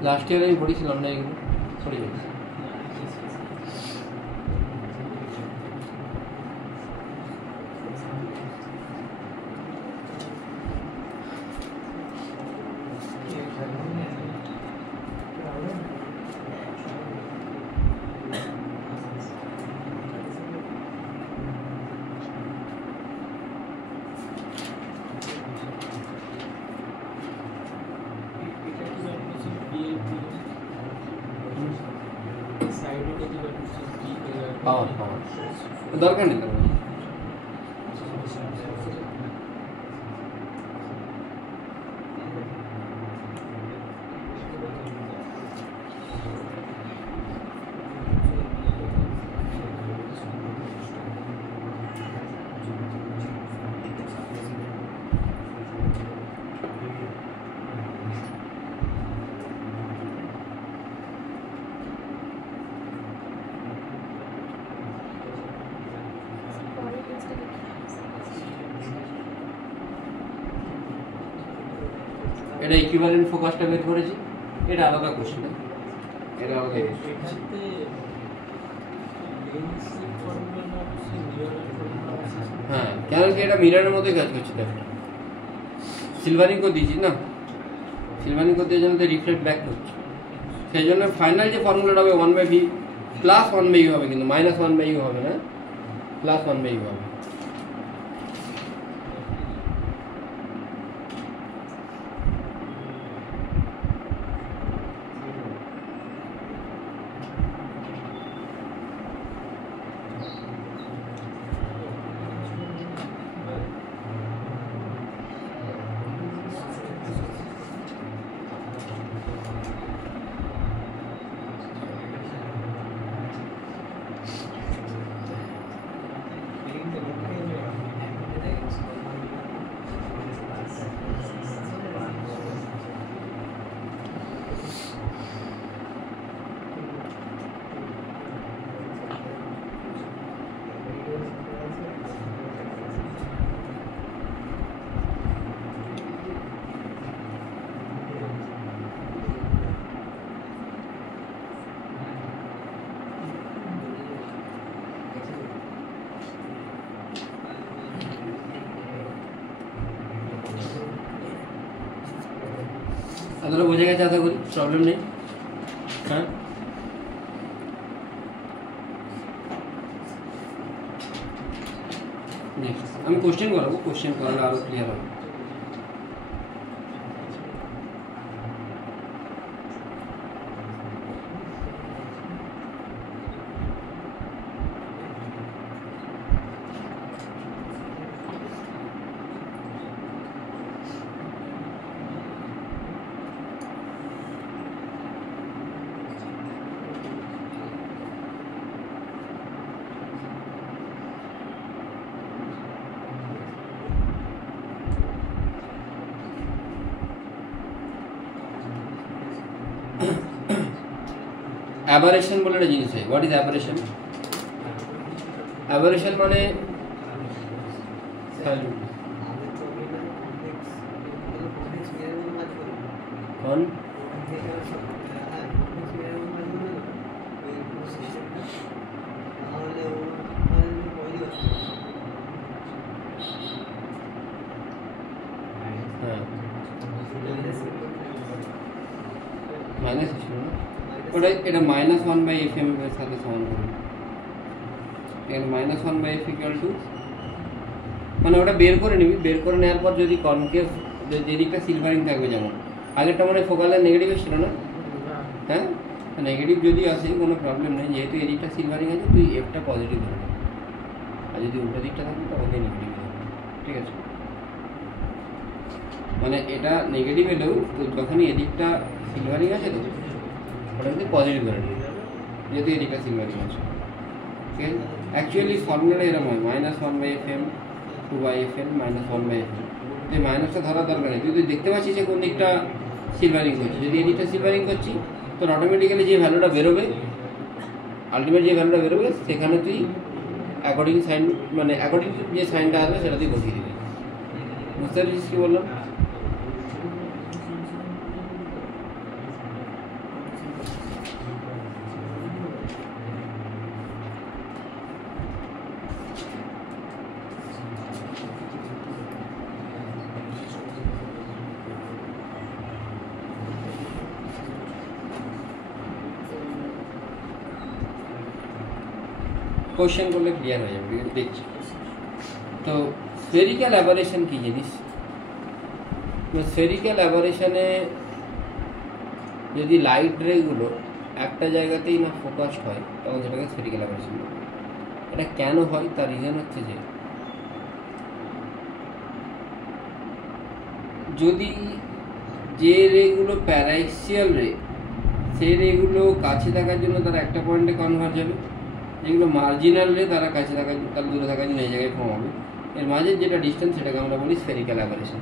লাস্ট ইয়ারে আমি পড়েছিলাম না এগুলো, সরি। দরকার নেই। এটা ইকুইভ্যালেন্ট ফোকাসটা বের করেছি, এটা আলাদা কোশ্চেন, এটা আলাদা। হ্যাঁ, কেন কি এটা মিররের মধ্যে কাজ করছে। দেখো সিলভারিং করে দিয়েছি না, সিলভারিং করতে জন্য তো রিফ্লেক্ট ব্যাক করছে, সেই জন্য ফাইনাল যে ফর্মুলাটা হবে 1/v প্লাস 1/u হবে, কিন্তু মাইনাস 1/u হবে না, প্লাস 1/u হবে। আপনারা বুঝে গেছে আশা করি, প্রবলেম নেই। হ্যাঁ, আমি কোশ্চেন করাবো, কোশ্চেন করালে আরো ক্লিয়ার হবে। অ্যাবারেশন বলে একটা জিনিস হয়। What is aberration? অ্যাবারেশন মানে মাইনাস ছিল না, ওটা এটা -1/fm এর সাথে সমান করবে। এখানে -1/f ইকুয়াল টু, মানে ওটা বের করে নিবি, বের করে নেওয়ার পর যদি কনকেভ, যেদিকটা সিলভারিং থাকবে, যেমন আগেরটা মানে ফোকালের নেগেটিভ ছিল না, হ্যাঁ নেগেটিভ যদি আসে কোনো প্রবলেম নেই, যেহেতু এদিকটা সিলভারিং আছে তুই এফটা পজিটিভ ধরে নেবে, আর যদি উল্টো দিকটা থাকে তখন নেগেটিভ ধরবে, ঠিক আছে? মানে এটা নেগেটিভ এলেও যখনই এদিকটা সিলভারিং আছে তো ওটা কিন্তু পজিটিভ ধরে নেবে, যেহেতু এদিকটা সিলভারিং আছে, ঠিক আছে? অ্যাকচুয়ালি ফর্মুলাটা এরকম হয়, -1/fm 2/fl -1/fl, যে মাইনাসটা ধরার দরকার নেই, তুই দেখতে পাচ্ছিস যে কোন দিকটা সিলভারিং করছি, যদি এই দিকটা সিলভারিং করছি তোর অটোমেটিক্যালি যে ভ্যালুটা বেরোবে, আলটিমেট যে ভ্যালুটা বেরোবে সেখানে তুই অ্যাকর্ডিং সাইন, মানে অ্যাকর্ডিং যে সাইনটা আসবে সেটা তুই বসিয়ে দিবি। বুঝতে পেরেছিস কি বললাম? কোশ্চেন করলে ক্লিয়ার হয়ে যাবে, দেখছি। তো স্ফেরিক্যাল অ্যাবারেশন কি জিনিস? স্ফেরিক্যাল অ্যাবারেশনে যদি লাইট রেগুলো একটা জায়গাতেই না ফোকাসড হয় তখন সেটাকে স্ফেরিক্যাল অ্যাবারেশন বলে। এটা কেন হয় তার রিজন হচ্ছে যে যদি যে রেগুলো প্যারাক্সিয়াল রে, সেই রেগুলো কাছে থাকার জন্য তারা একটা পয়েন্টে কনভার্জ হবে, যেগুলো মার্জিনাল রে তারা কাছে থাকার, তার দূরে থাকার জন্য এই জায়গায় ফর্ম হবে। এর মাঝের যেটা ডিস্টেন্স সেটাকে আমরা বলি স্ফেরিক্যাল অ্যাবারেশন।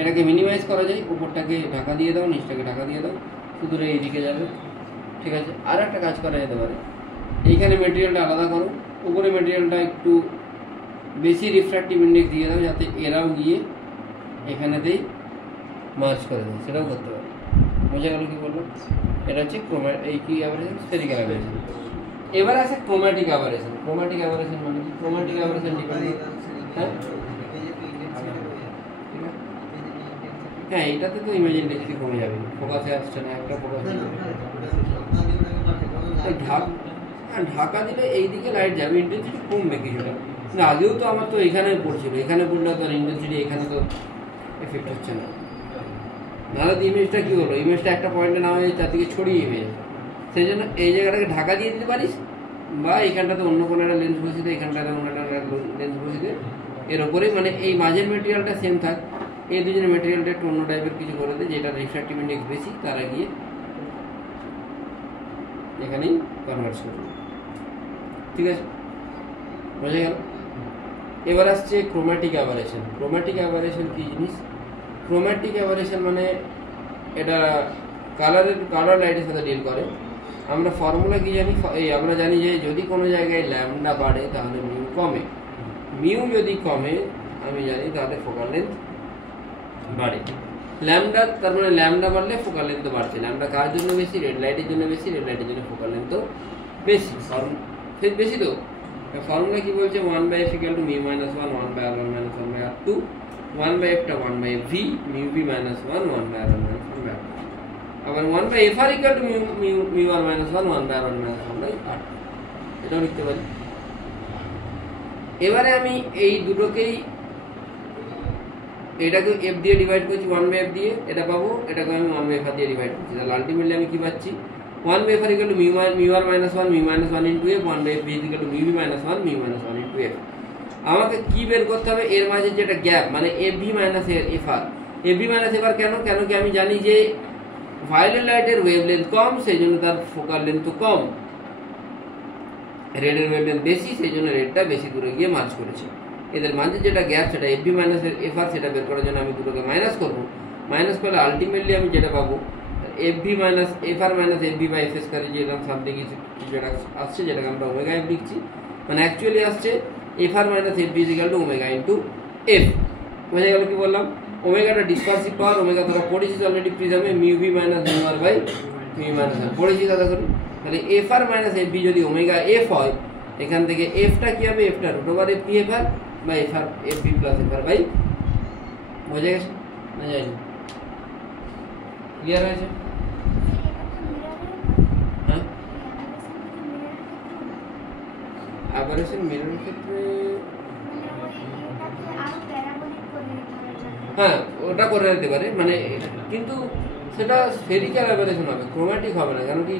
এটাকে মিনিমাইজ করা যায়, উপরটাকে ঢাকা দিয়ে দাও, নিচটাকে ঢাকা দিয়ে দাও, শুধু এইদিকে যাবে, ঠিক আছে? আর একটা কাজ করা যেতে পারে, এইখানে মেটেরিয়ালটা আলাদা করো, উপরে মেটেরিয়ালটা একটু বেশি রিফ্র্যাক্টিভ ইন্ডেক্স দিয়ে দাও যাতে এরাও গিয়ে এখানেতেই মার্চ করে দেয়, সেটাও করতে পারে। বোঝা গেল কি বললাম? এটা হচ্ছে এই কি অ্যাবারেশন, স্ফেরিক্যাল অ্যাবারেশন। এবার আছে ক্রোম্যাটিক অ্যাবারেশন। ক্রোম্যাটিক অ্যাবারেশন মানে কি? ক্রোম্যাটিক অ্যাবারেশন ডিপেন্ড, হ্যাঁ এইটাতে তো ইমেজ ইন্টেন্সিটি কমে যাবে, ফোকাসে আসছে না, একটা ফোকাস ঢাকা দিলে এইদিকে লাইট যাবে, ইন্টেন্সিটি কমবে কিছুটা। না আগেও তো আমার তো এখানে পড়ছিল, এখানে পড়লে তো ইন্টেন্সিটি এখানে তো এফেক্ট হচ্ছে না। নাহলে ইমেজটা কী হলো, ইমেজটা একটা পয়েন্টে নামে চারদিকে ছড়িয়ে ইমেজ, সেই জন্য এই জায়গাটাকে ঢাকা দিয়ে দিতে পারিস, বা এইখানটাতে অন্য কোনো একটা লেন্স বসিয়ে দেয়, এখানটাতে অন্য একটা লেন্স বসিয়ে দেয়, এর ওপরেই মানে এই মাঝের মেটেরিয়ালটা সেম থাক, এই দুজনের মেটেরিয়ালটা একটু অন্য টাইপের কিছু করে দেয়, যেটা রিফ্র্যাক্টিভ ইন্ডেক্স বেশি, তারা গিয়ে এখানেই কনভার্ট করবে, ঠিক আছে? বোঝা গেল? এবার আসছে ক্রোম্যাটিক অ্যাবারেশন। ক্রোম্যাটিক অ্যাবারেশন কি জিনিস? ক্রোম্যাটিক অ্যাবারেশন মানে এটা কালার লাইটের সাথে ডিল করে। আমরা ফর্মুলা কি জানি? আমরা জানি যে যদি কোনো জায়গায় ল্যামডা বাড়ে তাহলে মিউ কমে, মিউ যদি কমে আমি জানি তাহলে ফোকাল লেন্থ বাড়ে। ল্যামডা তার মানে ল্যামডা বাড়লে ফোকাল লেন্থ বাড়ছে। ল্যামডা কার জন্য বেশি? রেড লাইটের জন্য বেশি, রেড লাইটের জন্য ফোকাল লেন্থ বেশি, বেশি তো। ফর্মুলা কি বলছে? 1/f = μ - 1 1/r1 - 1/r2, 1/f টা 1/v, μv - 1 1/r1 - 1/r2, আবার 1/fr = μr - 1 1/r1 - 1/r2, এটাও লিখতে পারি। এবারে আমি এই দুটোকেই, এটাকে f দিয়ে ডিভাইড করছি 1/f দিয়ে, এটা পাবো, এটাকে আমি 1/fr দিয়ে ডিভাইড করছি, তাহলে আলটিমেটলি আমি কি পাচ্ছি? 1/fr = μr - 1 μ - 1 * f, 1/f = μv - 1 μ - 1 * f। আমাকে কি বের করতে হবে? এর মাঝে যেটা গ্যাপ, মানে fv - fr। fv - fr কেন? কেন কি আমি জানি যে ভায়োলেট লাইটের ওয়েভলেন্থ কম, সেই জন্য তার ফোকাল লেন্থ কম, রেডের ওয়েভলেন্থ বেশি, সেই জন্য রেডটা বেশি দূরে গিয়ে মার্চ করেছে। এদের মাঝে যেটা গ্যাপ সেটা fv - fr, সেটা বের করার জন্য আমি দুটোকে মাইনাস করব। মাইনাস করলে আলটিমেটলি আমি যেটা পাবো fv - fr - fv/f², যেরকম সামথিং কিছু যেটা আসছে, যেটাকে আমরা ওমেগা এফ লিখছি, মানে অ্যাকচুয়ালি আসছে fr - fv = omega into F. বোঝা গেল কি বললাম? ওমেগাটা ডিসপারসিভ পাওয়ার, ওমেগা তোরা পড়েছিস অলরেডি প্রিজমে, μv - μr/μ - পড়েছিস আশা করি। তাহলে fr - fv যদি ওমেগা এফ হয়, এখান থেকে এফটা কি হবে? এফটা √fp/fr বা fp + fr বাই, বোঝা গেছে? না যায়নি? ক্লিয়ার হয়েছে? অপারেশন মিররের ক্ষেত্রে হ্যাঁ ওটা করে দিতে পারে মানে, কিন্তু সেটা স্ফেরিক্যাল অ্যাভারেশন হবে, ক্রোম্যাটিক হবে না। কেন কি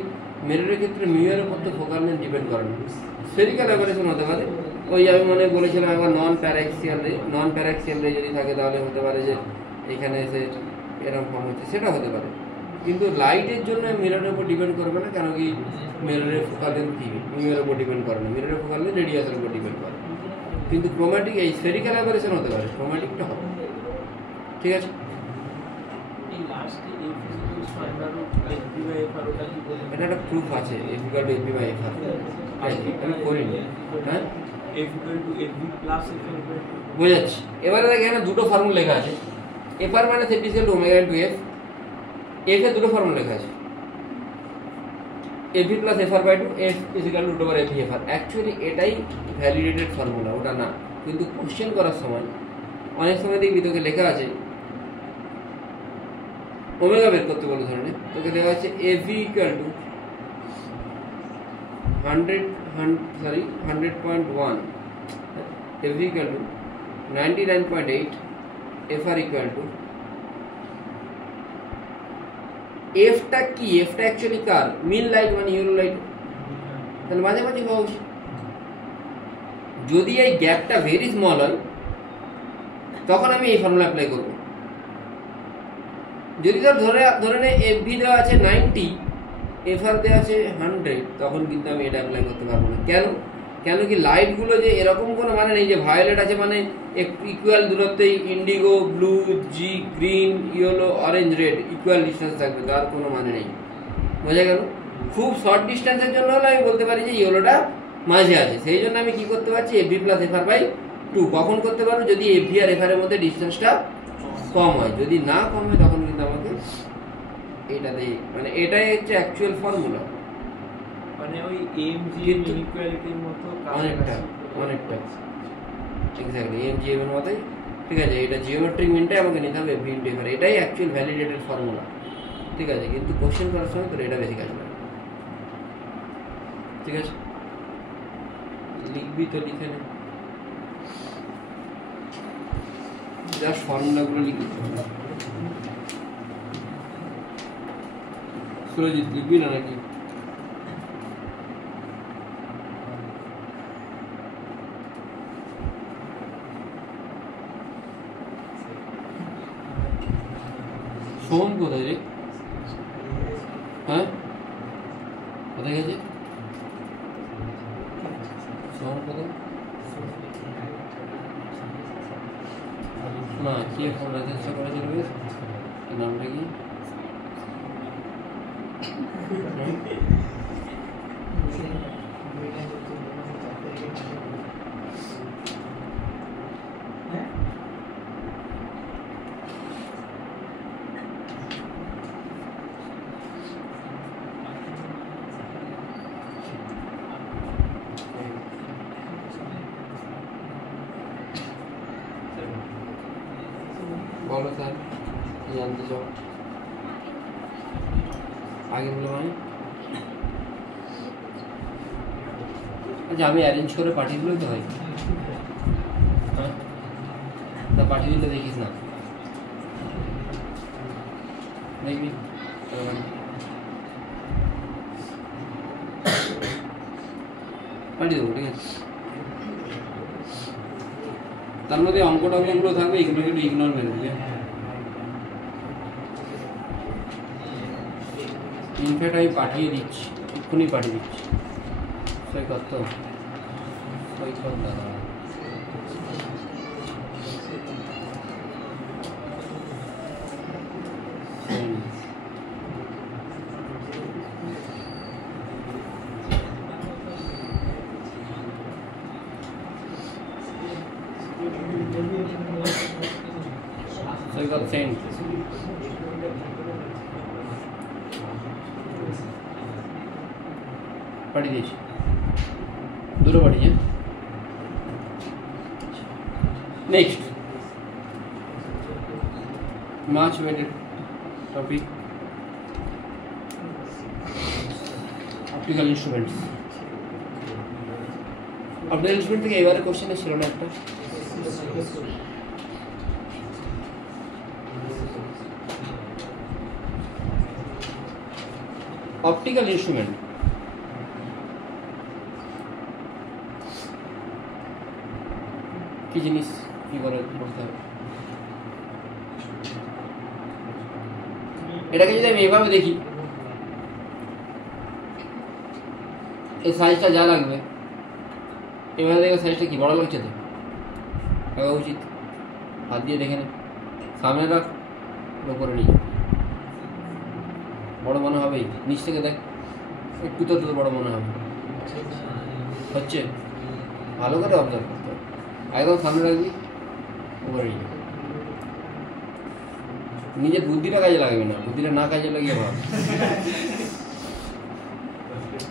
মিররের ক্ষেত্রে মিউয়ের উপর তো ফোকাল লেন্থ ডিপেন্ড করে না। স্ফেরিক্যাল অ্যাভারেশন হতে পারে। ওই আমি মনে বলেছিলাম আবার নন প্যারাক্সিয়াল রে যদি থাকে তাহলে হতে পারে যে এখানে এসে এরকম ফর্ম হচ্ছে, সেটা হতে পারে। কিন্তু লাইটের জন্য মিররের উপর ডিপেন্ড করবে না। কেন কি মিররের ফোকাল লেন্থ কি মিউয়ের উপর ডিপেন্ড করে না, মিররের ফোকাল লেন্থ রেডিয়াসের উপর ডিপেন্ড করে। কিন্তু ক্রোম্যাটিক এই স্ফেরিক্যাল অ্যাভারেশন হতে পারে, ক্রোম্যাটিকটা হবে। ঠিক আছে, এটা একটা প্রুফ আছে F=FB/FR, আমি করিনি। হ্যাঁ বোঝাচ্ছি। এবারে দেখে এখানে দুটো ফর্মুলা লেখা আছে। FR মানে set omega into F, F এর দুটো ফর্মুলা লেখা আছে, FV + FR/2, F √FV/FR। Actually এটাই ভ্যালিডেটেড ফর্মুলা, ওটা না। কিন্তু কোশ্চেন করার সময় অনেক সময় দেখবি তোকে লেখা আছে ওমেগা বের করতে বলে, ধরে নে তোকে দেওয়া আছে FV = 100.1, FV = 99.8, FR = এফটা কি, এফটা অ্যাকচুয়ালি কার, মিন লাইট মানে ইয়েলো লাইট, তাহলে মাঝামাঝি হওয়া উচিত। যদি এই গ্যাপটা ভেরি স্মল হয় তখন আমি এই ফর্মুলা অ্যাপ্লাই করব। যদি ধরে নে FV দেওয়া আছে 90, FR দেওয়া আছে 100, তখন কিন্তু আমি এটা অ্যাপ্লাই করতে পারবো না। কেন কি লাইটগুলো যে এরকম কোনো মানে নেই যে ভায়োলেট আছে মানে ইকুয়াল দূরত্বে ইন্ডিগো, ব্লু, জি, green, yellow, orange, red equal distance থাকবে, তার কোনো মানে নেই। বোঝা গেল? খুব শর্ট ডিস্টেন্সের জন্য হলে আমি বলতে পারি যে ইয়েলোটা মাঝে আছে, সেই জন্য আমি কি করতে পারছি FV + FR/2। কখন করতে পারবো? যদি FV আর FR এর মধ্যে ডিস্টেন্সটা কম হয়। যদি না কম হয় তখন কিন্তু আমাকে এটাতে, মানে এটাই হচ্ছে অ্যাকচুয়াল ফর্মুলা, মানে ওই এমজিএম ইনইকুয়ালিটির মতো অনেকটা এক্স্যাক্টলি এমজিএম এর মতোই। ঠিক আছে, এটা জিওমেট্রিক মিনটাই আমাকে নিতে হবে FV × FR, এটাই অ্যাকচুয়াল ভ্যালিডেটেড ফর্মুলা। ঠিক আছে, কিন্তু কোশ্চেন করার সময় তোর এটা বেশি কাজ করে। ঠিক আছে, লিখবি তো লিখে নে, জাস্ট ফর্মুলাগুলো লিখবি। সুরজিৎ লিখবি না নাকি? সোম কোথায় রে? হ্যাঁ কোথায় গেছে সোম? কোথায় না, কে ফোন চেষ্টা করেছিল বেশ, নামটা কি? বলো স্যার কি জানতে চাও? আগে বলো মানে আচ্ছা, আমি অ্যারেঞ্জ করে পাঠিয়ে দিলেই তো হয়। হ্যাঁ তা পাঠিয়ে দিলে দেখিস না, দেখবি পাঠিয়ে দেবো। ঠিক আছে, তার মধ্যে অঙ্কগুলো থাকবে, এগুলো একটু ইগনোর মেরে দিবে। ইনফ্যাক্ট আমি পাঠিয়ে দিচ্ছি, এক্ষুনি পাঠিয়ে দিচ্ছি। সৈকত দাদা সৈকত সেন্ড। পাঠিয়ে দিয়েছি, দুটো পাঠিয়েছে। Next much awaited topic, optical instruments. আপনার ইনস্ট্রুমেন্ট থেকে এবারে কোশ্চেনে ছিল না একটা অপটিক্যাল ইনস্ট্রুমেন্ট কি জিনিস কি করে পড়তে হবে এটাকে যদি আমি এভাবে দেখি এই সাইজটা যা লাগবে এভাবে দেখে সাইজটা কি বড় লাগছে তো দেখা উচিত হাত দিয়ে দেখে নে সামনে রাখ উপরে নিয়ে বড় মনে হবেই নিচ থেকে দেখ একটু তো বড় মনে হবে হচ্ছে ভালো করে অবজার্ভ করতে হবে একদম সামনে রাখবি উপরে নিয়ে নিজের বুদ্ধিটা কাজে লাগবে না বুদ্ধিটা না কাজে লাগিয়ে ভাব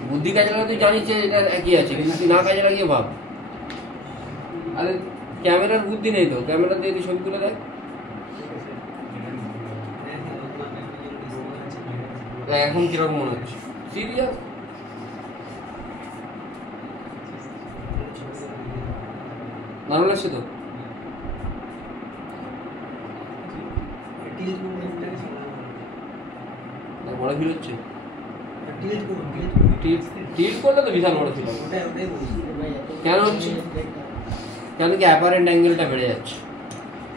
বুদ্ধি কাজে লাগে তুই জানিস যে এটা একই আছে কিন্তু তুই না কাজে লাগিয়ে ভাব আরে ক্যামেরার বুদ্ধি নেই তো ক্যামেরা দিয়ে তুই ছবি তুলে দেখ এখন কিরকম মনে হচ্ছে সিরিয়াস দারুণ লাগছে তো বড় ভিড় হচ্ছে টিল্ট করলে তো বিশাল বড় ছিল কেন হচ্ছে কেন কি অ্যাপারেন্ট অ্যাঙ্গেলটা বেড়ে যাচ্ছে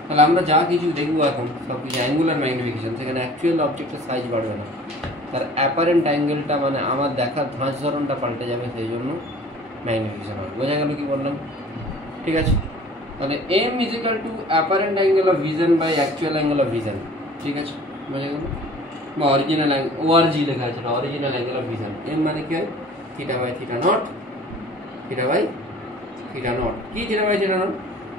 তাহলে আমরা যা কিছু দেখবো এখন সব কিছু অ্যাঙ্গুলার ম্যাগনিফিকেশন সেখানে অ্যাকচুয়াল অবজেক্টের সাইজ বাড়বে না তার অ্যাপারেন্ট অ্যাঙ্গেলটা মানে আমার দেখার ধাঁচ ধরনটা পাল্টে যাবে সেই জন্য ম্যাগনিফিকেশন হবে বোঝা গেল কি বললাম ঠিক আছে তাহলে M is equal to apparent angle of vision by actual angle of vision ঠিক আছে বোঝা গেল বা অরিজিনাল ওআরজি লেখা আছে original angle of vision M মানে কি হয় theta by theta not theta by theta not কি থিটা বাই থিটা নট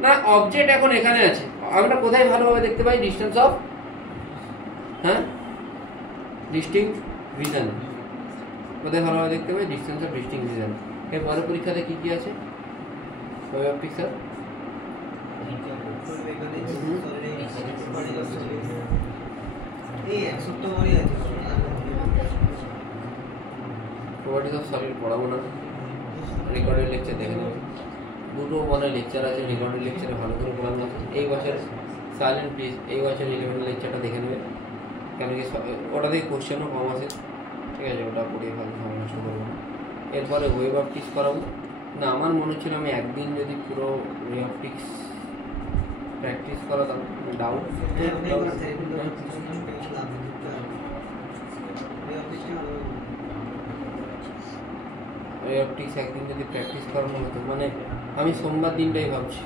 না অবজেক্ট এখন এখানে আছে আমরা কোথায় ভালোভাবে দেখতে পাই ডিস্টেন্স অফ হ্যাঁ ডিস্টিংক্ট ভিজন কোথায় ভালোভাবে দেখতে পাই ডিস্টেন্স অফ ডিস্টিংক্ট ভিজন এর পরের পরীক্ষাতে কি কি আছে web optics sir properties of solid পড়াবো না রেকর্ডেড লেকচার দেখে নেব দুটো মানে লেকচার আছে রেকর্ডেড লেকচারে ভালো করে পড়ানো আছে এই বছর সাইলেন্ট প্লিজ এই বছর 11 লেকচারটা দেখে নেবে কেন কি ওটা থেকে কোশ্চেনও কম আছে ঠিক আছে ওটা পড়িয়ে ভালো সমস্যা করবো না এরপরে ওয়েব অপটিক্স করাবো না আমার মনে হচ্ছিল আমি একদিন যদি পুরো ওয়েব অপটিক্স প্র্যাকটিস করাতাম ডাউট ওয়েব অপটিক্স একদিন যদি প্র্যাকটিস করানো হতো মানে আমি সোমবার দিনটাই ভাবছি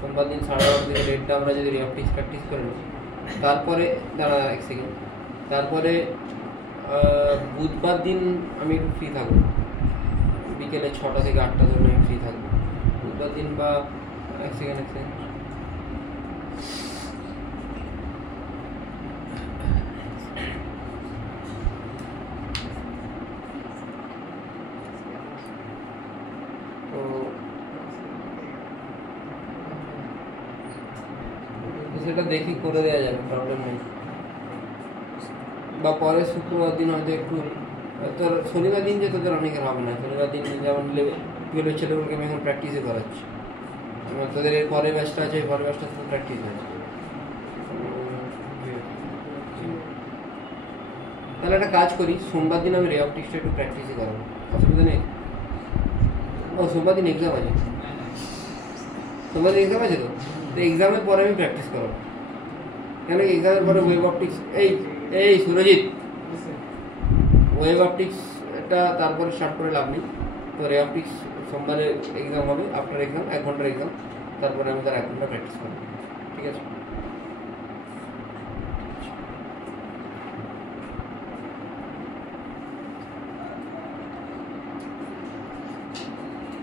সোমবার দিন 11:30 থেকে ডেটটা আমরা যদি ওয়েব অপটিক্স প্র্যাকটিস করে নিই তারপরে দাঁড়া এক সেকেন্ড তারপরে বুধবার দিন আমি একটু ফ্রি থাকবো বিকেলে 6টা থেকে 8টা ধরে আমি ফ্রি থাকবো বুধবার দিন বা এক সেকেন্ড তো সেটা দেখি করে দেওয়া যাবে প্রবলেম নেই বা পরে শুক্রবার দিন হয়তো একটু তোর শনিবার দিন যে তোদের অনেকের হবে না শনিবার দিন যেমন 12 ছেলেগুলোকে আমি এখন প্র্যাকটিসে করাচ্ছি তোদের এর পরের ব্যাচটা আছে পরের ব্যাচটা তো প্র্যাকটিস হয়েছে তাহলে একটা কাজ করি সোমবার দিন আমি রে অপটিক্সটা একটু প্র্যাকটিসই করাবো অসুবিধা নেই ও সোমবার দিন এক্সাম আছে সোমবার দিন এক্সাম আছে তো এক্সামের পরে আমি প্র্যাকটিস করাবো কেন এক্সামের পরে ওয়েব অপটিক্স এই সুরজিৎ ওয়েব অপটিক্সটা তারপরে স্টার্ট করে লাভ নেই তো রে অপটিক্স সোমবারে এক্সাম হবে আফটার এক্সাম 1 ঘন্টার এক্সাম তারপরে আমি তার 1 ঘন্টা প্র্যাকটিস করবো ঠিক আছে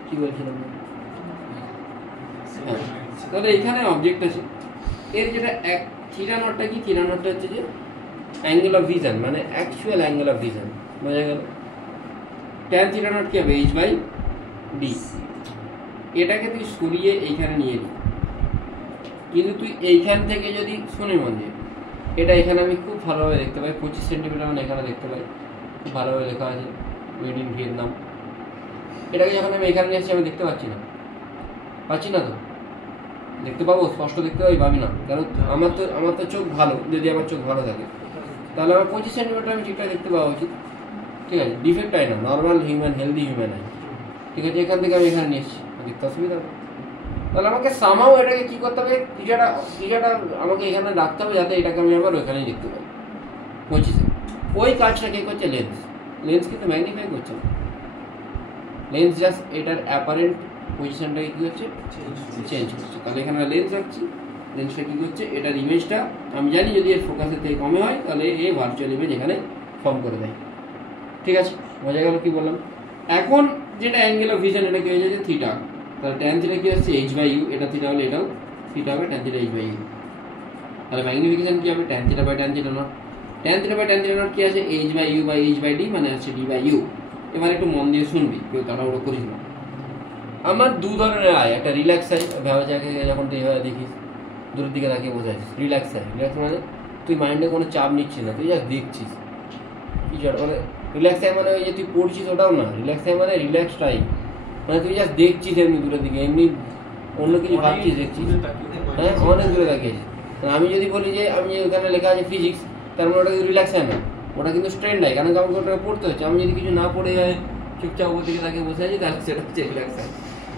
কি বলছিলাম তাহলে এখানে অবজেক্ট আছে এর যেটা থিটা নটটা কি থিটা নটটা হচ্ছে যে অ্যাঙ্গেল অফ ভিজন মানে অ্যাকচুয়াল অ্যাঙ্গেল অফ ভিজন বোঝা গেল ট্যান থিটা নট কি হবে h/d এটাকে তুই সরিয়ে এইখানে নিয়ে নি কিন্তু তুই এইখান থেকে যদি শুনে মন দিয়ে এটা এখানে আমি খুব ভালোভাবে দেখতে পাই 25 সেন্টিমিটার মানে এখানে দেখতে পাই খুব ভালোভাবে লেখা আছে মেড ইন ভিয়েতনাম এটাকে যখন আমি এখানে নিয়ে আসছি আমি দেখতে পাচ্ছি না, পাচ্ছি না তো, দেখতে পাবো, স্পষ্ট দেখতে পাবি না, কারণ আমার তো চোখ ভালো, যদি আমার চোখ ভালো থাকে তাহলে আমার 25 সেন্টিমিটার আমি ঠিকঠাক দেখতে পাওয়া উচিত, ঠিক আছে, ডিফেক্ট হয় না, নর্মাল হিউম্যান, হেলদি হিউম্যান হয়, ঠিক আছে। এখান থেকে আমি এখানে নিয়ে এসেছি, দেখতে অসুবিধা হবে, তাহলে আমাকে সামাও এটাকে কী করতে হবে, কিছুটা আমাকে এখানে রাখতে হবে যাতে এটাকে আমি আবার ওইখানেই দেখতে পাই 25-এ। ওই কাজটা কে করছে? লেন্স কিন্তু ম্যাগনিফাই করছে না, লেন্স জাস্ট এটার অ্যাপারেন্ট পজিশনটাকে কী হচ্ছে, চেঞ্জ করছে। তাহলে এখানে লেন্স রাখছি, লেন্সটা কী করছে, এটার ইমেজটা আমি জানি যদি এর ফোকাসের থেকে কমে হয় তাহলে এই ভার্চুয়াল ইমেজ এখানে ফর্ম করে দেয়, ঠিক আছে, বোঝা গেল কি বললাম। এখন যেটা অ্যাঙ্গেল অফ ভিশন, এটা কি হয়ে যাচ্ছে থিটা, তাহলে ট্যান থিটা কি হচ্ছে h/u, এটা থিটা হলে এটাও থিটা হবে, ট্যান থিটা h/u। তাহলে ম্যাগনিফিকেশন কি হবে, tan theta by tan theta not, tan theta by tan theta not কি আছে, h/u বাই h/d মানে আছে d/u। এবার একটু মন দিয়ে শুনবি, কেউ তাড়াহুড়ো করিস না। আমার দু ধরনের আয়, একটা রিল্যাক্স আয়, ভেবে যাকে যখন তুই এভাবে দেখিস দূরের দিকে তাকিয়ে বসে আছিস, রিল্যাক্স আয়। রিল্যাক্স মানে তুই মাইন্ডে কোনো চাপ নিচ্ছিস না, তুই জাস্ট দেখছিস কিছু, মানে রিল্যাক্স আয় মানে ওই যে তুই পড়ছিস ওটাও না, রিল্যাক্স আয় মানে রিল্যাক্স টাইম, মানে তুই জাস্ট দেখছিস এমনি দূরের দিকে, এমনি অন্য কিছু ভাবছিস, দেখছিস, হ্যাঁ অনেক দূরে তাকিয়েছিস। আমি যদি বলি যে আমি ওখানে লেখা আছে ফিজিক্স, তার মানে ওটা কিন্তু রিল্যাক্স হয় না, ওটা কিন্তু স্ট্রেন হয়, কারণ আমাকে ওটা পড়তে হচ্ছে। আমি যদি কিছু না পড়ে যায় চুপচাপ ওপর দিকে তাকিয়ে বসে আছি, তাহলে সেটা হচ্ছে রিল্যাক্স হয়।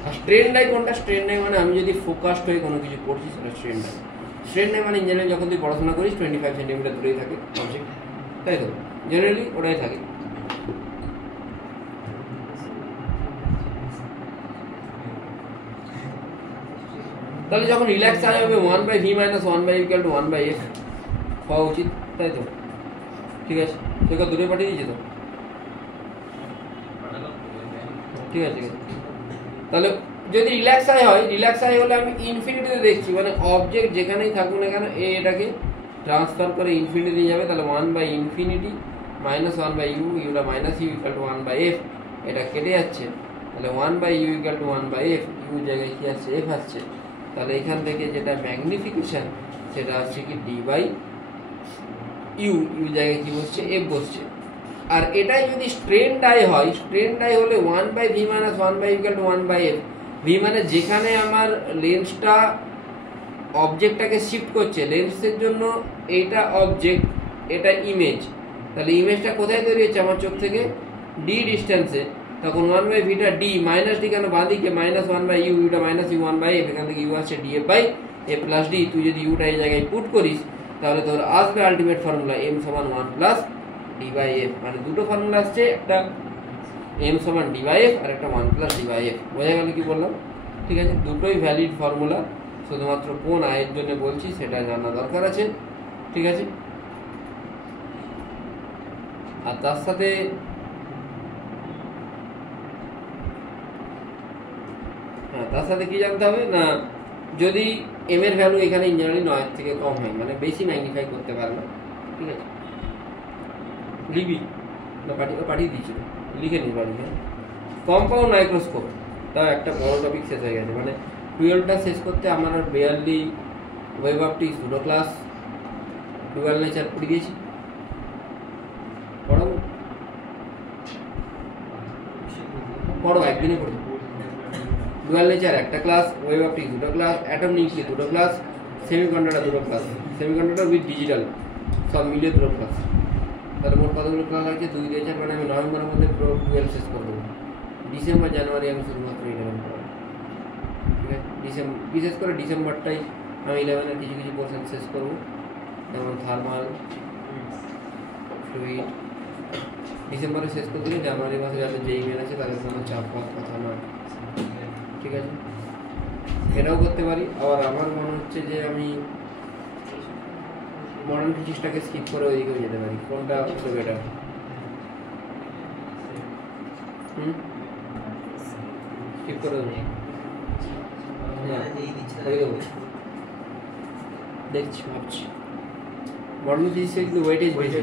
আর স্ট্রেন ডাই কোনটা? স্ট্রেন ডাই মানে আমি যদি ফোকাসড হয়ে কোনো কিছু পড়ছি সেটা স্ট্রেন ডাই। স্ট্রেন ডাই মানে জেনারেলি যখন তুই পড়াশোনা করিস 25 সেন্টিমিটার দূরেই থাকে অবজেক্ট, তাই তো, জেনারেলি ওটাই থাকে। তাহলে যখন রিল্যাক্স আয় হবে 1/v - 1/u = 1/f হওয়া উচিত, তাই তো, ঠিক আছে। তোকে দূরে পাঠিয়ে দিয়েছি তো, ঠিক আছে। তাহলে যদি রিল্যাক্স আই হয়, রিল্যাক্স আই হলে আমি ইনফিনিটিতে দেখছি, মানে অবজেক্ট যেখানেই থাকুক না কেন এটাকে ট্রান্সফার করে ইনফিনিটি যাবে, তাহলে 1/∞ - 1/u, ইউটা -u = 1/f, এটা কেটে যাচ্ছে, তাহলে 1/u = 1/f, ইউ জায়গায় কি আসছে, f আসছে। তাহলে এখান থেকে যেটা ম্যাগনিফিকেশন সেটা হচ্ছে কি d/u, ইউ জায়গায় কি বসছে, f বসছে। আর এটাই যদি স্ট্রেন ডাই হয়, স্ট্রেন ডাই হলে 1/v - 1/u = 1/f, v মানে যেখানে আমার লেন্সটা অবজেক্টটাকে শিফট করছে, লেন্সের জন্য এইটা অবজেক্ট, এটা ইমেজ, তাহলে ইমেজটা কোথায় তৈরি হচ্ছে, আমার চোখ থেকে d ডিস্টেন্সে, তখন 1/v টা d, মাইনাস d কেন বাঁদিকে, -1/u, ইউটা -u 1/f, এখান থেকে u আসছে df/a + d। তুই যদি ইউটা এই জায়গায় পুট করিস তাহলে তোর আসবে আলটিমেট ফর্মুলা m = 1 + d/f, মানে দুটো ফর্মুলা আসছে, একটা m = d/f আর একটা 1 + d/f। বোঝা গেল কি বললাম, ঠিক আছে। দুটোই ভ্যালিড ফর্মুলা, শুধুমাত্র কোন আয়ের জন্য বলছি সেটা জানা দরকার আছে, ঠিক আছে। আর তার সাথে কি জানতে হবে না, যদি m এর ভ্যালু এখানে জেনারেলি 9 থেকে কম হয়, মানে বেশি ম্যাগনিফাই করতে পারে না, ঠিক আছে। লিখবি না, পাঠিয়ে দিয়েছিল, লিখে নিস বাড়ি। কম্পাউন্ড মাইক্রোস্কোপ, তাও একটা বড় টপিক শেষ হয়ে গেছে, মানে 12টা শেষ করতে আমার আর বেয়ারলি ওয়েব অপটিক্স দুটো ক্লাস, ডুয়াল নেচার পড়ে দিয়েছি, পড়ো একদিনে পড়ো। ডুয়াল নেচার একটা ক্লাস, ওয়েব অপটিক্স দুটো ক্লাস, অ্যাটম নিউক্লি দুটো ক্লাস, সেমিকন্ডাক্টর দুটো ক্লাস, সেমিকন্ডাক্টর উইথ ডিজিটাল সব মিলিয়ে দুটো ক্লাস। তাহলে মোট কতগুলো ক্লাস আছে? 2 দিয়ে 4, মানে আমি নভেম্বরের মধ্যে পুরো 12 শেষ করে দেবো। ডিসেম্বর জানুয়ারি আমি শুধুমাত্র 11 পড়াবো, ঠিক আছে। বিশেষ করে ডিসেম্বরটাই আমি 11-এর কিছু কিছু পোর্শন শেষ করবো, যেমন থার্মাল, ফ্লুইড। ডিসেম্বরে শেষ করে দিলে জানুয়ারি মাসে যাদের যেই মেন আছে তাদের কোনো চাপ পাওয়ার কথা নয়, ঠিক আছে। এটাও করতে পারি। আবার আমার মনে হচ্ছে যে আমি মডার্ন ফিজিক্সটাকে স্কিপ করে ওইদিকেও যেতে পারি, কোনটা হচ্ছে বেটার? স্কিপ করে দেবো, দেখছি ভাবছি। মডার্ন ফিজিক্সে কিন্তু ওয়েটেজ বেশি,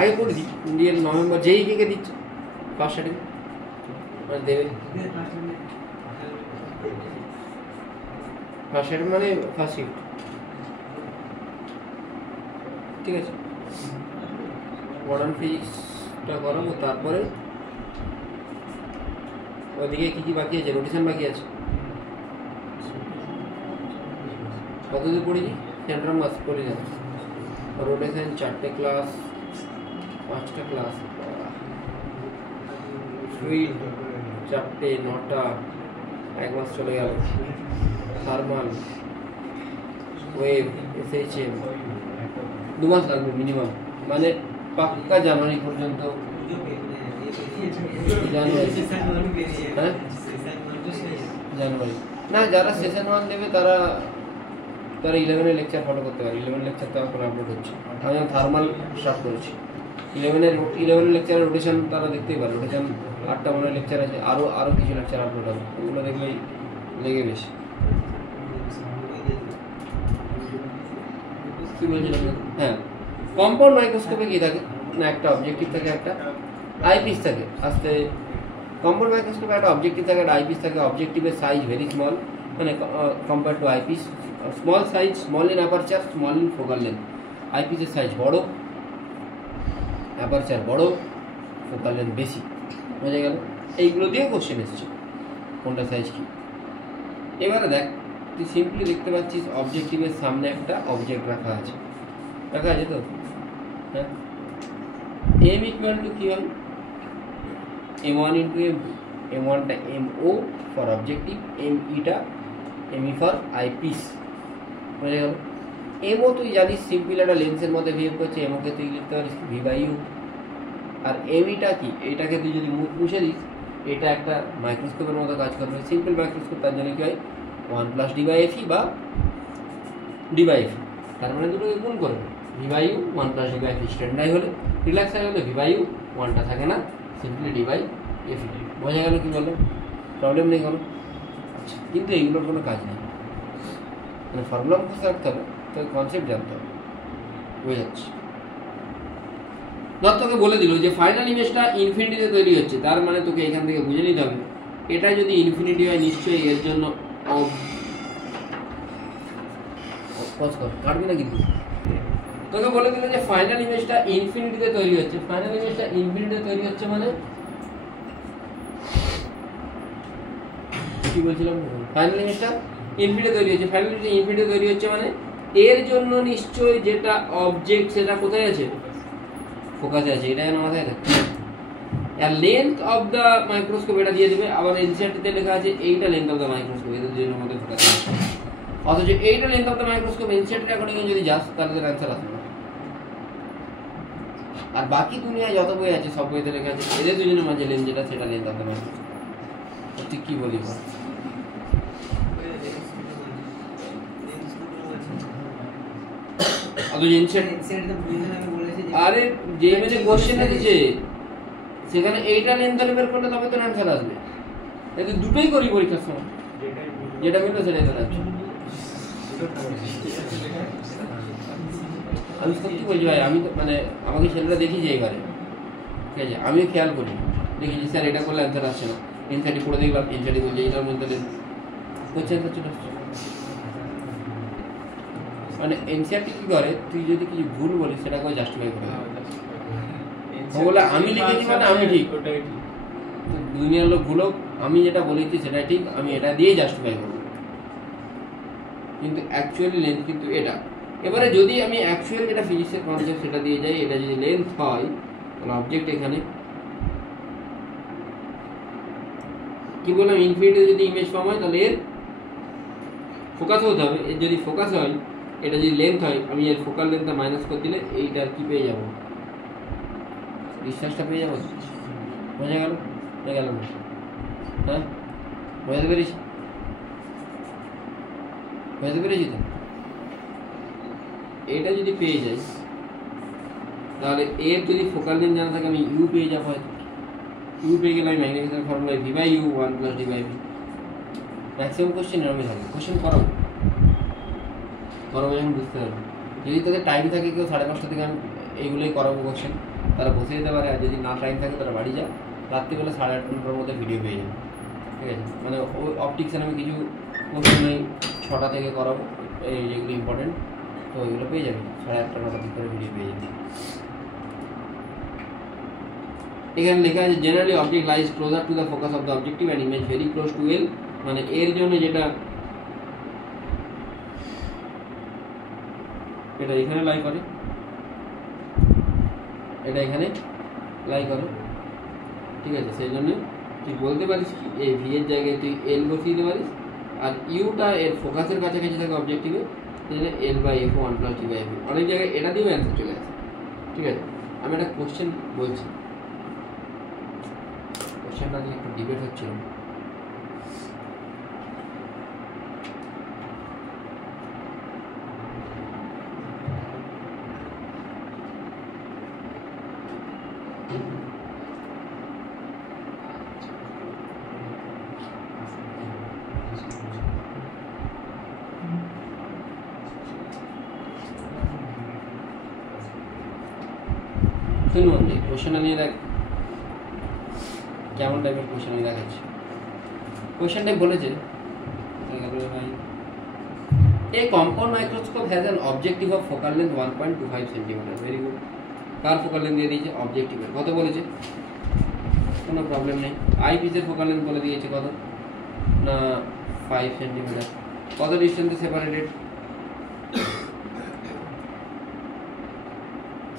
আগে করে দিই। ইন্ডিয়ান নভেম্বর যেই কে দিচ্ছে ফার্স্ট সার্টিফিকেট দেবে, ফার্স্ট সার্টিফিকেট মানে ফার্স্ট শিফট। ঠিক আছে, কোয়ান্টাম ফিজিক্সটা করাবো। তারপরে ওদিকে কী কী বাকি আছে? রোটেশন বাকি আছে। কতদূর পড়েছি? সেন্টার অফ মাস পড়ে যাবে। রোটেশন 4টে ক্লাস, 5টা ক্লাস, ফ্লুইড 4টে, 9টা, 1 মাস চলে গেল। থার্মাল, ওয়েভ, এসএইচএম 2 মাস লাগবে মিনিমাম, মানে পাক্কা জানুয়ারি পর্যন্ত। জানুয়ারি, হ্যাঁ জানুয়ারি না, যারা সেশন 1 দেবে তারা 11-এর লেকচার ফলো করতে পারে। 11 লেকচার তো এখন আপলোড হচ্ছে। আমি যেমন থার্মাল স্টার্ট করেছি, 11 লেকচারের রোটেশন তারা দেখতেই পারে। রোটেশন 8টা মনে লেকচার আছে, আরও কিছু লেকচার আপলোড হবে, ওগুলো দেখলেই লেগে বেশি। কী বলছিলাম? হ্যাঁ, কম্পাউন্ড মাইক্রোস্কোপে কী থাকে না, একটা অবজেক্টিভ থাকে, একটা আইপিস থাকে। আস্তে কম্পাউন্ড মাইক্রোস্কোপে একটা অবজেক্টিভ থাকে, একটা আইপিস থাকে। অবজেক্টিভের সাইজ ভেরি স্মল, মানে compare to eyepiece. Small size, small in aperture, small in focal length. আইপিসের সাইজ বড়, অ্যাপারচার বড়, ফোকাল লেন্থ বেশি। বোঝা গেল? এইগুলো দিয়ে কোশ্চেন এসছে কোনটা সাইজ কী। এবারে দেখ, তুই সিম্পলি দেখতে পাচ্ছিস অবজেক্টিভের সামনে একটা অবজেক্ট রাখা আছে তো, হ্যাঁ। এম ইকুয়াল টু কী হয়? M1 into M2। M1টা MO for objective, ME for eyepiece. বোঝা গেল? MO তুই জানিস সিম্পল একটা লেন্সের মধ্যে বিহেভ করছে, MO-কে তুই লিখতে পারিস V/U। আর MEটা কি? এইটাকে তুই যদি মুখ মুছে দিস, এটা একটা মাইক্রোস্কোপের মতো কাজ করবে, সিম্পল মাইক্রোস্কোপ। তার জন্য কি হয়? 1 + D/FE বা D/FE, তার মানে দুটোকে গুণ করবে। V/U 1 + D/FE। স্ট্যান্ডার্ড হলে, রিল্যাক্সার হলে V/U 1টা থাকে না, সিম্পলি D/FE। বোঝা গেল কি বললো? প্রবলেম নেই কোনো? আচ্ছা, কিন্তু এইগুলোর কোনো কাজ নেই, মানে ফর্মুলা মুখস্থ রাখতে হবে, তোকে কনসেপ্ট জানতে হবে। বুঝে যাচ্ছে? ধর তোকে বলে দিল যে ফাইনাল ইমেজটা ইনফিনিটিতে তৈরি হচ্ছে, তার মানে তোকে এখান থেকে বুঝে নিতে হবে এটা যদি ইনফিনিটি হয় নিশ্চয়ই এর জন্য কাটবি না। কিন্তু তোকে বলে দিল যে ফাইনাল ইমেজটা ইনফিনিটিতে তৈরি হচ্ছে। ফাইনাল ইমেজটা ইনফিনিটিতে তৈরি হচ্ছে মানে কি বলছিলাম? ফাইনাল ইমেজটা ইনফিনিটিতে তৈরি হচ্ছে। ফাইনাল ইমেজটা ইনফিনিটিতে তৈরি হচ্ছে মানে এর জন্য নিশ্চয়ই যেটা অবজেক্ট সেটা কোথায় আছে? ফোকাসে আছে। এটা যেন মাথায় থাকে। আর লেন্থ অফ দ্য মাইক্রোস্কোপ এটা দিয়ে দেবে। আবার এনসিআরটিতে লেখা আছে এইটা লেন্থ অফ দ্য মাইক্রোস্কোপ, এদের দুজনের মধ্যে ফোকাস আছে। অথচ এইটা length of the microscope NCERT according যদি যাস তাহলে তোর অ্যান্সার আসবে না। আর বাকি দুনিয়ায় যত বই আছে সব বইতে লেখা আছে এদের দুজনের মাঝে লেন্থ যেটা সেটা লেন্থ অফ দ্য মাইক্রোস্কোপ। তুই কি বলি? আরে যে মেনে কোশ্চেন দিয়েছে সেখানে এইটা লেন্থ বের করলে তবে তো অ্যান্সার আসবে। যদি দুটোই করি পরীক্ষার সময়, যেটা মিলবে সেটাই তোর আসবে। আমি সত্যি বলছি ভাই, আমি মানে আমাকে ছেলেরা দেখিয়েছে এবারে, ঠিক আছে, আমিও খেয়াল করি, দেখেছি স্যার এটা করলে অ্যান্সার আসছে না। এনসাইটি পড়ে দেখলাম, এনসাইটি বলছে এটার মধ্যে হচ্ছে অ্যান্সার চলে আসছে। মানে এনসিআরটি কি করে, তুই যদি কিছু ভুল বলিস সেটাকে জাস্টিফাই করে বলে আমি লিখেছি মানে আমি ঠিক, দুনিয়ার লোক ভুল হোক, আমি যেটা বলেছি সেটাই ঠিক, আমি এটা দিয়েই জাস্টিফাই করবো। কিন্তু অ্যাকচুয়ালি লেন্থ কিন্তু এটা। এবারে যদি আমি অ্যাকচুয়াল যেটা ফিজিক্সের কনসেপ্ট সেটা দিয়ে যাই, এটা যদি লেন্থ হয় তাহলে অবজেক্ট এখানে কি বললাম, ইনফিনিটি যদি ইমেজ ফর্ম হয় তাহলে এর ফোকাস হতে হবে। এর যদি ফোকাস হয়, এটা যদি লেন্থ হয়, আমি এর ফোকাল লেন্থটা মাইনাস করে দিলে এইটার কি পেয়ে যাবো? ডিসটেন্সটা পেয়ে যাবো। বোঝা গেল? বোঝা গেল না? হ্যাঁ, বোঝাতে পেরেছি? বোঝাতে পেরেছি তো? এইটা যদি পেয়ে যাই তাহলে এর যদি ফোকাল লেন্থ জানা থাকে আমি ইউ পেয়ে যাবো। হয়তো ইউ পেয়ে গেলে আমি magnetic formula V/U 1 + D/V। Maximum question এরকমই থাকে। কোশ্চেন করাবো যখন বুঝতে পারবো। যদি তাদের টাইম থাকে কেউ 5:30 থেকে আমি এইগুলোই করাবো কোশ্চেন, তারা বসে যেতে পারে। আর যদি না টাইম থাকে তারা বাড়ি যায়, রাত্রিবেলা 8:30-9টার মধ্যে ভিডিও পেয়ে যাবে। ঠিক আছে, মানে ওই অপটিক্সের আমি কিছু কোশ্চেন ওই 6টা থেকে করাবো, এই যেগুলো ইম্পর্টেন্ট তো ওইগুলো পেয়ে যাবে 8:30 9টা করে ভিডিও পেয়ে যাবে। এখানে লেখা আছে generally object lies closer to the focus of the objective and image very close to L, মানে এর জন্য যেটা এটা এখানে লাই করে, এটা এখানে লাই করে, ঠিক আছে। সেই জন্য তুই বলতে পারিস কি এই ভি এর জায়গায় তুই এল বসিয়ে দিতে পারিস, আর ইউটা এর ফোকাসের কাছাকাছি থাকে অবজেক্টিভে, সেই জন্য L by F 1 + T by F. অনেক জায়গায় এটা দিয়েও অ্যান্সার চলে আসে, ঠিক আছে। আমি একটা কোশ্চেন বলছি, কোশ্চেনটা নিয়ে একটু ডিবেট হচ্ছিল। শুনুন কোশ্চেনটা নিয়ে দেখ কেমন টাইপের কোশ্চেন নিয়ে দেখাচ্ছি। কোশ্চেনটাই বলেছে এ compound microscope has an objective of focal length 1.25 centimetre. Very good. Car focal length দিয়ে দিয়েছে? অবজেক্টিভের। কত বলেছে? কোনো প্রবলেম নেই। আই পিসের ফোকাল লেন্থ বলে দিয়েছে কত না 5 সেন্টিমিটার। কত ডিস্টেন্সে সেপারেটেড?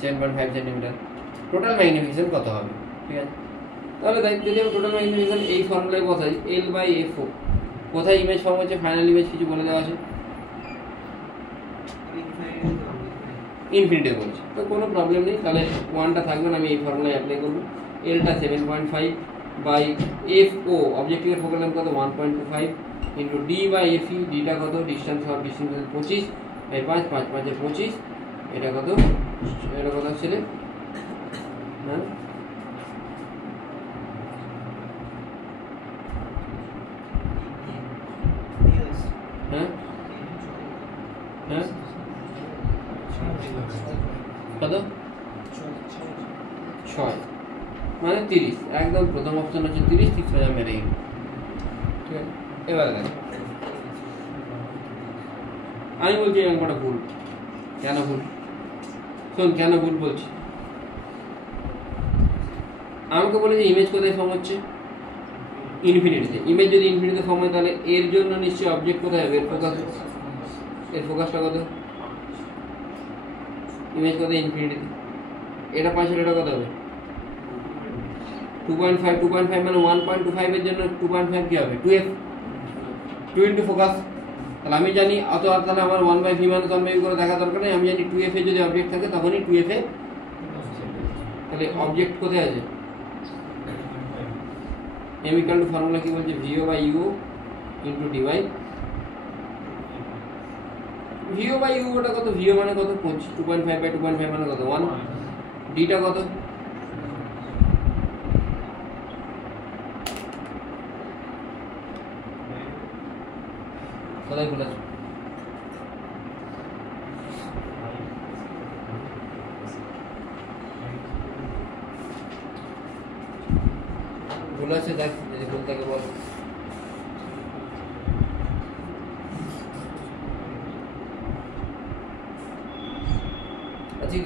7.5 সেন্টিমিটার। টোটাল ম্যাগনিফিকেশন কত হবে? ঠিক আছে, তাহলে তাই যদি আমি টোটাল ম্যাগনিফিকেশন এই ফর্মুলায় বসাই এল বাই এফ ও, কোথায় ইমেজ ফর্ম হচ্ছে? ফাইনাল ইমেজ কিছু বলে দেওয়া আছে, ইনফিনিটি বলছে, তো কোনো প্রবলেম নেই। তাহলে 1টা থাকবে না, আমি এই ফর্মুলায় অ্যাপ্লাই করবো। এলটা 7.5 বাই এফ ও, অবজেক্টিভের ফোকাল লেন্থ কত 1.25 into D by F E, ডিটা কত? ডিস্টেন্স অফ ডিস্টেন্স 25 বাই 5, 5 5 25, এটা কত? এটা কত ছেলে? হ্যাঁ হ্যাঁ হ্যাঁ কত? 6, মানে 30। একদম প্রথম অপশন হচ্ছে 30, 30,000 মেরে গেল। ঠিক আছে, এবারে দেখ আমি বলছি এই অঙ্কটা ভুল। কেন ভুল? শোন কেন ভুল বলছি। আমাকে বলে যে ইমেজ কোথায় ফর্ম হচ্ছে? ইনফিনিটিতে। ইমেজ যদি ইনফিনিটিতে ফর্ম হয় তাহলে এর জন্য নিশ্চয়ই অবজেক্ট কোথায় হবে? এর ফোকাস। এর ফোকাসটা কত? ইমেজ কোথায়? ইনফিনিটিতে। এটা 5, এটা কত হবে? 2.5। 2.5 মানে 1.25 এর জন্য 2.5 কি হবে? 2f, 2 into focus. তাহলে আমি জানি অত, আর তাহলে আমার 1/v মানে 1/v করে দেখা দরকার নেই। আমি জানি 2f এ যদি অবজেক্ট থাকে তখনই 2f এ। তাহলে অবজেক্ট কোথায় আছে? m ইকুয়াল টু ফর্মুলা কি বলছে? V O by U into D by V O by U. ওটা কত? ভিও মানে কত? 2.5 বাই 2.5 মানে কত? 1। ডিটা কত? কোথায় ভুল আছে? ভুল আছে দেখ, যদি ভুল থাকে বল। আচ্ছা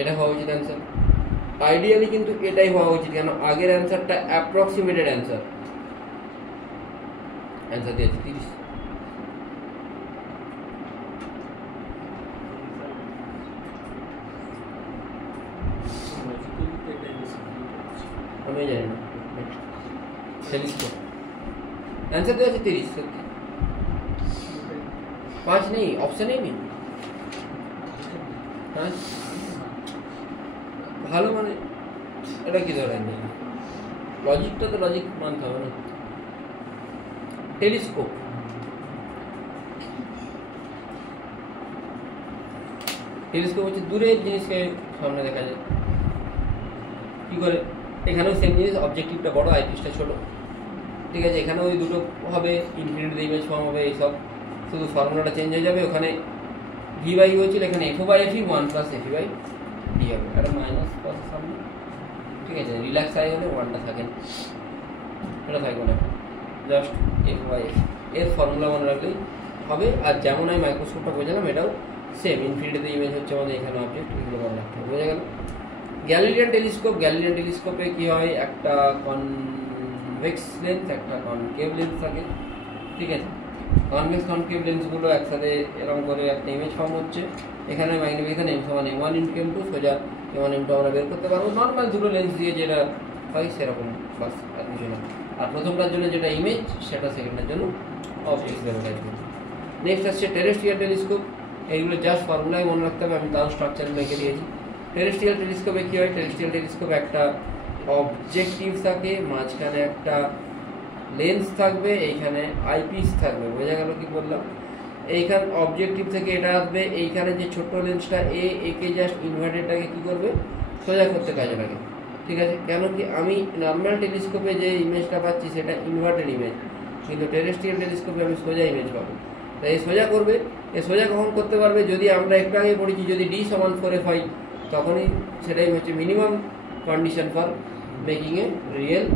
এটা হওয়া উচিত অ্যান্সার। আইডিয়ালি কিন্তু এটাই হওয়া উচিত। কেন? আগের অ্যান্সারটা অ্যাপ্রক্সিমেটেড অ্যান্সার। অ্যান্সার দিয়েছে 30। আমি জানি না, অ্যান্সার দেওয়া আছে 30। সত্যি 5 নেই, অপশানেই নেই। হ্যাঁ ভালো, মানে এটা কি ধরেন? লজিকটা তো লজিক মানতে হবে না। টেলিস্কোপ, টেলিস্কোপ হচ্ছে দূরের জিনিসকে সামনে দেখা যায়। কি করে? এখানেও সেম জিনিস, অবজেক্টিভটা বড়, আইপিসটা ছোট। ঠিক আছে, এখানেও ওই দুটো হবে, ইনফিনিটি ইমেজ ফর্ম হবে, এইসব। শুধু ফর্মুলাটা চেঞ্জ হয়ে যাবে। ওখানে ভি বাই ইউ হচ্ছিল, এখানে F by F E 1 + F by D হবে। একটা মাইনাস পাশে সামনে। ঠিক আছে, রিল্যাক্স আই হলে 1টা থাকে না, এটা থাকবে না, জাস্ট এফ বাই এফ। এর ফর্মুলা মনে রাখলেই হবে। আর যেমন আমি মাইক্রোস্কোপটা বোঝালাম এটাও সেম, ইনফিনিটিতে ইমেজ হচ্ছে আমাদের এখানে অবজেক্ট, এগুলো মনে রাখতে হবে। বোঝা গেল? গ্যালিলিয়ান টেলিস্কোপে কি হয়, একটা কনভেক্স লেন্স একটা কনকেভ লেন্স থাকে, ঠিক আছে? কনভেক্স কনকেভ লেন্সগুলো একসাথে এরকম করে একটা ইমেজ ফর্ম হচ্ছে। এখানে ম্যাগনিফিকেশন m1 × m2, সোজা m1 m2 আমরা বের করতে পারবো নর্মাল দুটো লেন্স দিয়ে যেটা হয় সেরকম, বাস অ্যাডমিশন। আর প্রথমটার জন্য যেটা ইমেজ সেটা সেকেন্ডের জন্য অবজেক্ট বের হয়ে যাবে। নেক্সট আসছে টেরেস্ট্রিয়াল টেলিস্কোপ। এইগুলো জাস্ট ফর্মুলাই মনে রাখতে হবে, আমি তাও স্ট্রাকচার লিখে দিয়েছি। টেরেস্ট্রিয়াল টেলিস্কোপে কী হয়, টেরেস্ট্রিয়াল টেলিস্কোপে একটা অবজেক্টিভ থাকে, মাঝখানে একটা লেন্স থাকবে, এইখানে আইপিস থাকবে। বোঝা গেল কি বললাম? এইখান অবজেক্টিভ থেকে এটা আসবে, এইখানে যে ছোট্ট লেন্সটা একে জাস্ট ইনভার্টেডটাকে কী করবে, সোজা করতে কাজে লাগে, ঠিক আছে? কেন কি আমি নর্মাল টেলিস্কোপে যে ইমেজটা পাচ্ছি সেটা ইনভার্টেড ইমেজ, কিন্তু টেরেস্ট্রিয়াল টেলিস্কোপে আমি সোজা ইমেজ পাবো। তাই এই সোজা করবে, এই সোজা কখন করতে পারবে, যদি আমরা একটু আগে পড়েছি যদি d = 4f হয়, তখনই সেটাই হচ্ছে minimum condition for making A real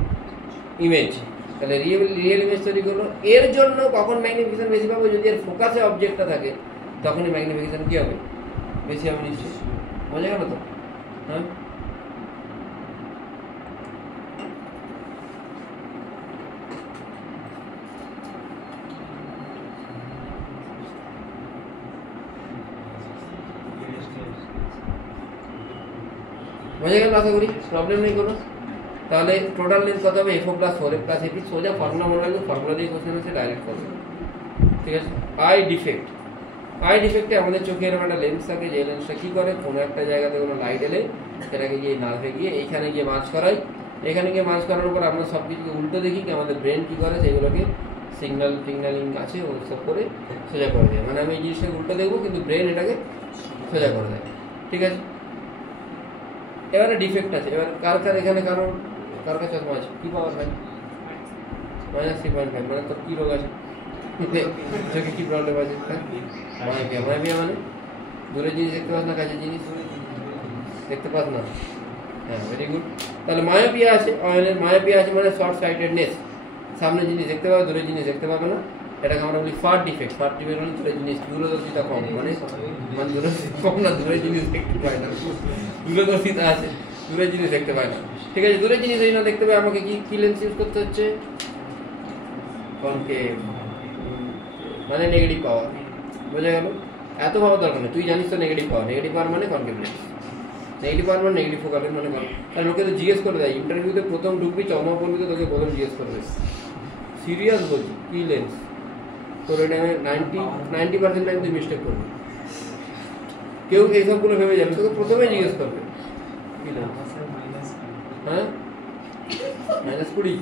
image. তাহলে রিয়েল ইমেজ তৈরি করলো। এর জন্য কখন ম্যাগনিফিকেশন বেশি পাবো, যদি এর ফোকাসে অবজেক্টটা থাকে তখনই ম্যাগনিফিকেশন কী হবে, বেশি হবে নিশ্চয়ই। বোঝা গেল তো? হ্যাঁ, বোঝা গেল আশা করি, প্রবলেম নেই কোনো। তাহলে টোটাল লেন্থ কত হবে, FO + 4f + AP, সোজা ফর্মুলা মনে রাখবে, ফর্মুলা দিয়ে কোশ্চেন আছে ডাইরেক্ট করবে, ঠিক আছে? আই ডিফেক্টে আমাদের চোখে এরকম একটা লেন্স থাকে, যে লেন্সটা কী করে, কোনো একটা জায়গাতে কোনো লাইট এলে সেটাকে গিয়ে নার্ভে গিয়ে এইখানে গিয়ে মার্জ করাই। এখানে গিয়ে মার্জ করানোর পর আমরা সব কিছুকে উল্টো দেখি, কি আমাদের ব্রেন কী করে, সেইগুলোকে সিগন্যালিং আছে ওসব করে সোজা করে দেয়। মানে আমি এই জিনিসটাকে উল্টো দেখবো কিন্তু ব্রেন এটাকে সোজা করে দেয়, ঠিক আছে? এবারে ডিফেক্ট আছে, এবার কার এখানে কার কাছে চশমা আছে, কী পাওয়ার ভাই? -3.5, মানে তোর কী রোগ আছে, চোখে কী প্রবলেম আছে? মায়াপিয়া মানে দূরের জিনিস দেখতে পাস না, কাছের জিনিস দেখতে পাস না। হ্যাঁ, ভেরি গুড। তাহলে মায়াপিয়া আছে মানে শর্ট সাইটেডনেস, সামনের জিনিস দেখতে পাবে, দূরের জিনিস দেখতে পাবে না, এটাকে আমরা বলি ফার ডিফেক্ট মানে দূরের জিনিস, দূরদর্শিতা কম, মানে দূরদর্শিতা কম না, দূরের জিনিস দেখতে পায় না, দূরদর্শিতা আছে, দূরের জিনিস দেখতে পায় না, ঠিক আছে? দূরের জিনিস এই না দেখতে পায়, আমাকে কি লেন্স ইউজ করতে হচ্ছে, কনকেভ, মানে নেগেটিভ পাওয়ার। বোঝা গেল? এত ভাবার দরকার নেই, তুই জানিস তো নেগেটিভ পাওয়ার মানে কনকেভ লেন্স, নেগেটিভ পাওয়ার মানে নেগেটিভ ফোকাল মানে আর লোকে তো জিজ্ঞেস করে দেয় ইন্টারভিউতে, প্রথম ঢুকবি চশমা পড়বি তো তোকে প্রথম জিজ্ঞেস করবে, সিরিয়াস বলছি, কি লেন্স তোর, এটা 90% টাইম তুই মিস্টেক করবি, কেউ এইসবগুলো ভেবে যাবে, তোকে প্রথমে জিজ্ঞেস করবে কি লেন্স। হ্যাঁ, -20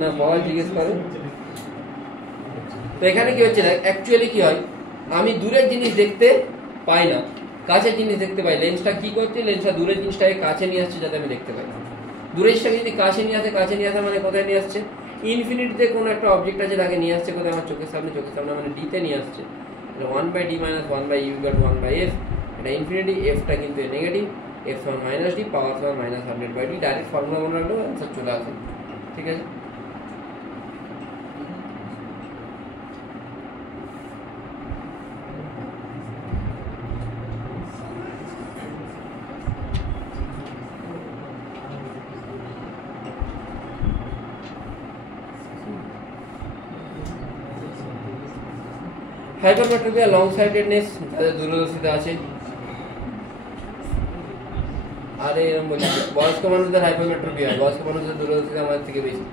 না, পাওয়ার জিজ্ঞেস করে। তো এখানে কি হচ্ছে, অ্যাকচুয়ালি কি হয়, আমি দূরের জিনিস দেখতে পাই না, কাছের জিনিস দেখতে পাই। লেন্সটা কি করছে, লেন্সটা দূরের জিনিসটাকে কাছে নিয়ে আসছে যাতে আমি দেখতে পাই। দূরের জিনিসটাকে যদি কাছে নিয়ে আসে মানে কোথায় নিয়ে আসছে, ইনফিনিটিতে কোনো একটা অবজেক্ট আছে তাকে নিয়ে আসছে কোথায়, আমার চোখের সামনে মানে ডিতে নিয়ে আসছে। 1/d - 1/u = 1/f, এটা ইনফিনিটি, এফটা কিন্তু নেগেটিভ, f = -d, পাওয়ার = -100/d। ডাইরেক্ট ফর্মুলা মনে রাখলেও অ্যান্সার চলে আসে, ঠিক আছে? হাইপারমেট্রোপিয়া, লং সাইটেডনেস, যাদের দূরদর্শিতা আছে। আরে এরকম বলি, বয়স্ক মানুষদের হাইপারমেট্রোপিয়া, বয়স্ক মানুষদের দূরদর্শিতা আমাদের থেকে বেশি।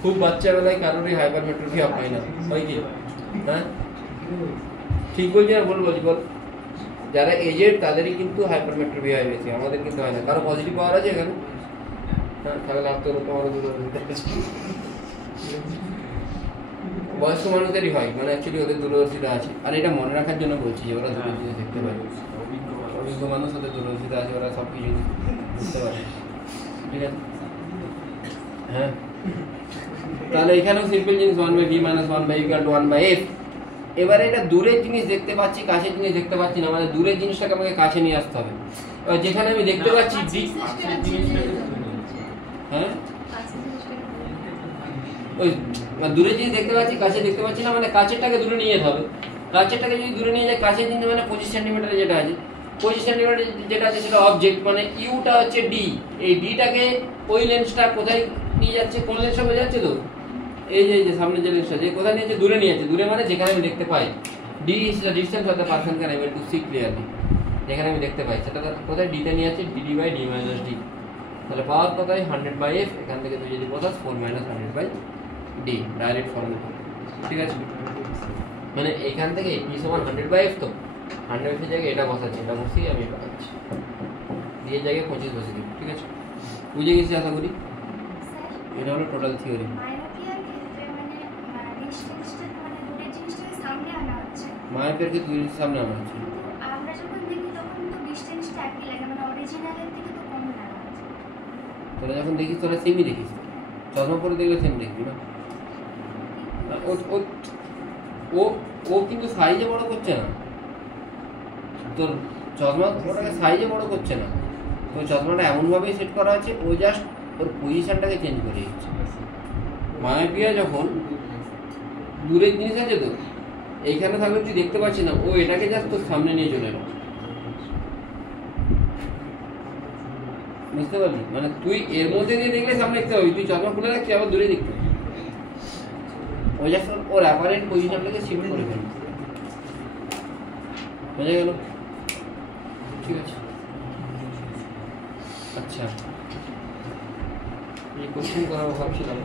খুব বাচ্চাবেলায় কারোরই হাইপারমেট্রোপিয়া হয় না, হয় কি? হ্যাঁ, ঠিক বলছি না ভুল বলছি বল? যারা এজেড তাদেরই কিন্তু হাইপারমেট্রোপিয়া হয় বেশি, আমাদের কিন্তু হয় না। কারো পজিটিভ পাওয়ার আছে এখানে? হ্যাঁ, তাহলে লাগতো তোমার দূরদর্শিতা। বয়স্ক মানুষদেরই হয়, মানে অ্যাকচুয়ালি ওদের দূরদর্শিতা আছে। আর এটা মনে রাখার জন্য বলছি যে ওরা দূরের জিনিস দেখতে পারে, অভিজ্ঞ মানুষ ওদের দূরদর্শিতা আছে, ওরা সব কিছু বুঝতে পারে, ঠিক আছে? হ্যাঁ, তাহলে এখানেও সিম্পল জিনিস 1/v - 1/u = 1/f, এবারে এটা দূরের জিনিস দেখতে পাচ্ছি, কাছের জিনিস দেখতে পাচ্ছি না, মানে দূরের জিনিসটাকে আমাকে কাছে নিয়ে আসতে হবে। এবার যেখানে আমি দেখতে পাচ্ছি হ্যাঁ ওই দূরের জিনিস দেখতে পাচ্ছি, কাছে দেখতে পাচ্ছি না, মানে কাছেরটাকে দূরে নিয়ে যেতে হবে। কাছেরটাকে যদি দূরে নিয়ে যায়, কাছের জিনিস মানে 25 সেন্টিমিটার যেটা আছে, 25 সেন্টিমিটার যেটা আছে সেটা অবজেক্ট, মানে ইউটা হচ্ছে ডি। এই ডিটাকে ওই লেন্সটা কোথায় নিয়ে যাচ্ছে, কোন লেন্সটা বোঝা যাচ্ছে তো, এই যে সামনে যে লেন্সটা যে কোথায় নিয়ে যাচ্ছে, দূরে নিয়ে যাচ্ছে। দূরে মানে যেখানে আমি দেখতে পাই, D is the distance of the person can able to see clearly, যেখানে আমি দেখতে পাই সেটা কোথায়, ডিতে নিয়ে যাচ্ছে, D D by D minus D. তাহলে পাওয়ার কোথায় 100/f, এখান থেকে তুই যদি বসাস 4 - 100/d ডাইরেক্ট ফর্মুলা, ঠিক আছে। মানে এখান থেকে p সমান 100/f, তো 100 এর জায়গায় এটা বসাচ্ছি, এটা বসিয়ে আমি এটা পাচ্ছি, দিয়ে জায়গায় 25 বসে দিই, ঠিক আছে। বুঝে গেছি আশা করি। এটা হলো টোটাল থিওরি। মায়াপেরকে তুই সামনে আনা হচ্ছে, আমরা যখন দেখি তখন তো ডিসটেন্সটা একই লাগে, মানে অরিজিনালের থেকে তো কম লাগা আছে। তোরা যখন দেখিস তোরা সেমই দেখিস, চশমা পরে দেখলে সেম দেখবি না। ও ও ও ও কিন্তু সাইজে বড় করছে না, তোর চশমা ওটাকে সাইজে বড় করছে না, তো চশমাটা এমনভাবেই সেট করা আছে, ও জাস্ট ওর পজিশনটাকে চেঞ্জ করে দিচ্ছে। মায়াপিয়া যখন দূরের জিনিস আছে তো, এইখানে থাকলে তুই দেখতে পাচ্ছি না, ও এটাকে জাস্ট তোর সামনে নিয়ে চলে এলো, বুঝতে পারলি? মানে তুই এর মধ্যে দিয়ে দেখলে সামনে দেখতে পাবি, তুই চশমা খুলে রাখছিস আবার দূরে দেখতে পাবি, ও জাস্ট ওর অ্যাপারেন্ট পজিশনটাকে শিফট করে ফেলবে। বোঝা গেল? ঠিক আছে। আচ্ছা, এই কোশ্চেন করাবো ভাবছিলাম,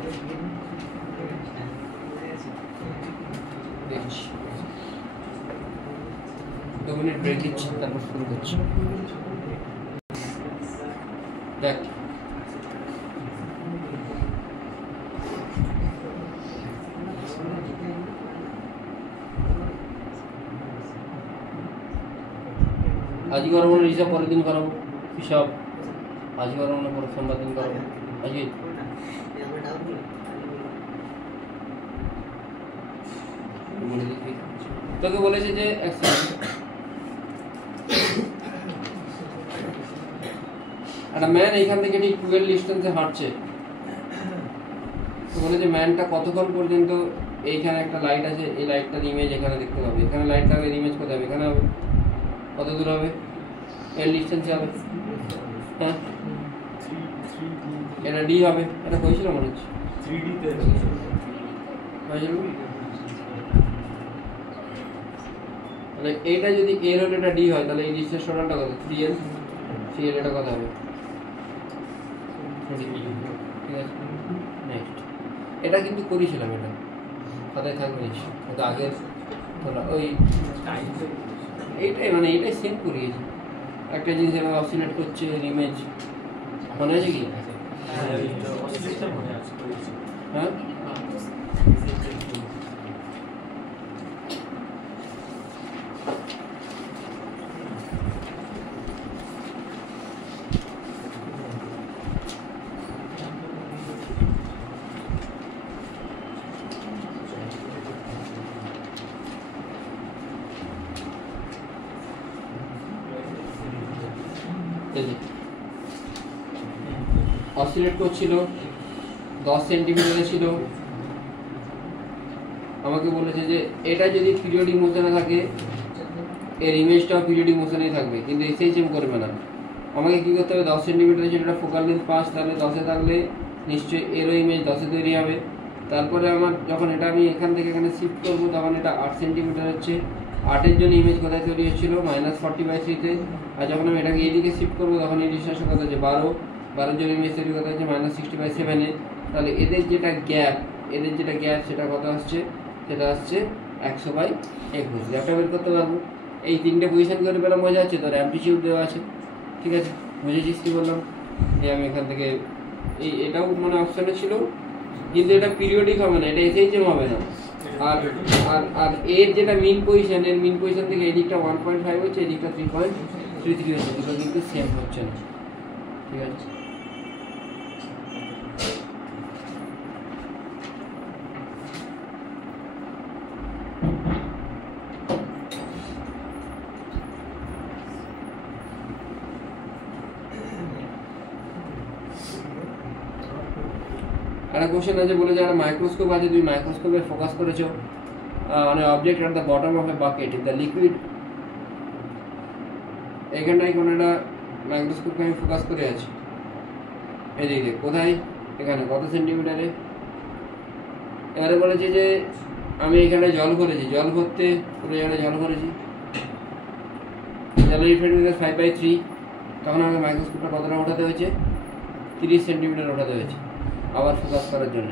দেখছি 2 মিনিট ব্রেক দিচ্ছি, তারপর শুরু করছি। দেখ আজকে করাবো না, রিসার্ভ পরের দিন করাবো, হিসাব আজকে করাবো না, পরের সোমবার দিন করাবো। আজকে বলে দিচ্ছি, তোকে বলেছে যে একটা ম্যান এইখান থেকে ঠিক 12 ডিস্টেন্সে হাঁটছে, তো বলেছে ম্যানটা কতক্ষণ পর্যন্ত, এইখানে একটা লাইট আছে, এই লাইটটার ইমেজ এখানে দেখতে পাবে, এখানে লাইট থাকলে ইমেজ কোথায় হবে, এখানে হবে, কত দূর হবে, এর ডিস্টেন্সে হবে, হ্যাঁ এটা ডি হবে, এটা হয়েছিল মনে হচ্ছে 3D তে হয়েছিল। তাহলে এইটা যদি এ হলে এটা ডি হয়, তাহলে এই ডিস্টেন্স টোটালটা কত, 3l, 3l এটা কত হবে, ঠিক আছে। নেক্সট এটা কিন্তু করেছিলাম, এটা কোথায় থাকবে এটা আগের তোরা ওই এইটাই, মানে এইটাই সেম করিয়েছি। একটা জিনিস এবার অসিলেট করছে, ইমেজ মনে আছে কি? হ্যাঁ অসিলেট করছিল, 10 সেন্টিমিটারে ছিল, আমাকে বলেছে যে এটা যদি পিরিয়ডিক মোশনে থাকে, এর ইমেজটাও পিরিয়ডিক মোশনেই থাকবে, কিন্তু এসএইচএম করবে না। আমাকে কী করতে হবে, 10 সেন্টিমিটারে যেটা ফোকাল লেন্থ 5, তাহলে 10-এ থাকলে নিশ্চয়ই এরও ইমেজ 10-এ তৈরি হবে। তারপরে আমার যখন এটা আমি এখান থেকে এখানে শিফট করবো, তখন এটা 8 সেন্টিমিটার হচ্ছে, 8-এর জন্য ইমেজ কোথায় তৈরি হচ্ছিলো, -40/3-তে। আর যখন আমি এটাকে এইদিকে শিফট করবো, তখন এই ডিস্টেন্সের কথা হচ্ছে 12-এর জন্য ইমেজ তৈরি কথা হচ্ছে -60/7-এ। তাহলে এদের যেটা গ্যাপ সেটা কত আসছে, সেটা আসছে 100/21। গ্যাপটা বের করতে পারবো। এই 3টে পজিশন করে পেলাম, বোঝা যাচ্ছে, তোর অ্যামপ্লিটিউড দেওয়া আছে, ঠিক আছে। বুঝেছিস কী বললাম? যে আমি এখান থেকে এটাও মানে অপশানে ছিল, কিন্তু এটা পিরিয়ডিক হবে না, এটা এসএইচএম হবে না। আর আর আর এর যেটা মিন পজিশন, এর মিন পজিশন থেকে এদিকটা 1.5 হচ্ছে, এদিকটা 3.33 হচ্ছে, দুটো কিন্তু সেম হচ্ছে না, ঠিক আছে। একটা কোশ্চেন আছে বলে যে একটা মাইক্রোস্কোপ আছে, তুমি মাইক্রোস্কোপে ফোকাস করেছো মানে object at the bottom of a bucket in the liquid. এখানটায় কোনো একটা মাইক্রোস্কোপকে আমি ফোকাস করে আছি, এদিকে কোথায়, এখানে কত সেন্টিমিটারে। এবারে বলেছে যে আমি এখানে জল ভরেছি, জল ভরতে পুরো জায়গায় জল ভরেছি, জলের রিফ্র্যাক্টিভ 5/3, তখন আমাকে মাইক্রোস্কোপটা কতটা ওঠাতে হয়েছে, 30 সেন্টিমিটার ওঠাতে হয়েছে আবার ফোকাস করার জন্য।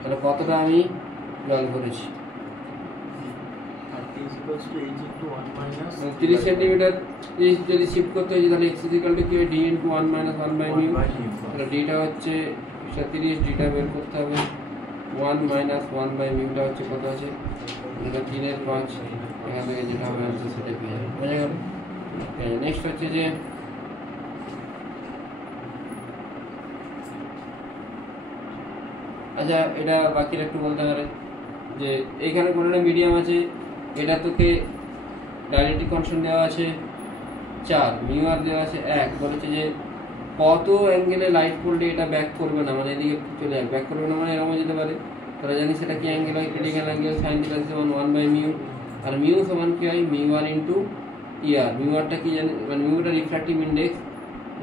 তাহলে কতটা আমি জল ভরেছি, 30 সেন্টিমিটার যদি শিফট করতে হয়েছে তাহলে x ইকুয়াল টু কি হয়, d into 1 minus 1 by mu. তাহলে ডিটা হচ্ছে 30, ডিটা বের করতে হবে 1 মাইনাস 1 বাই মিউটা হচ্ছে কত আছে, এটা 3 এর 5, এখান থেকে যেটা হবে আনসার সেটা পেয়ে যাবে, বোঝা গেল। নেক্সট হচ্ছে যে আচ্ছা এটা বাকিরা একটু বলতে পারে যে এইখানে কোনো একটা মিডিয়াম আছে, এটা তোকে ডাইরেক্টলি কনস্ট্যান্ট দেওয়া আছে 4, মিউ আর দেওয়া আছে 1, বলেছে যে কত অ্যাঙ্গেলে লাইট পড়লে এটা ব্যাক করবে না, মানে এদিকে চলে যাবে, ব্যাক করবে না মানে এরকম যেতে পারে। তাহলে জানি সেটা কি অ্যাঙ্গেল হয়, ক্রিটিক্যাল অ্যাঙ্গেল সাইন থিটা সমান 1 বাই মিউ, আর মিউ সমান কি হয়, মিউ আর ইন্টু ইয়ার। মিউ আরটা কি জানি, মানে মিউটা রিফ্র্যাক্টিভ ইন্ডেক্স,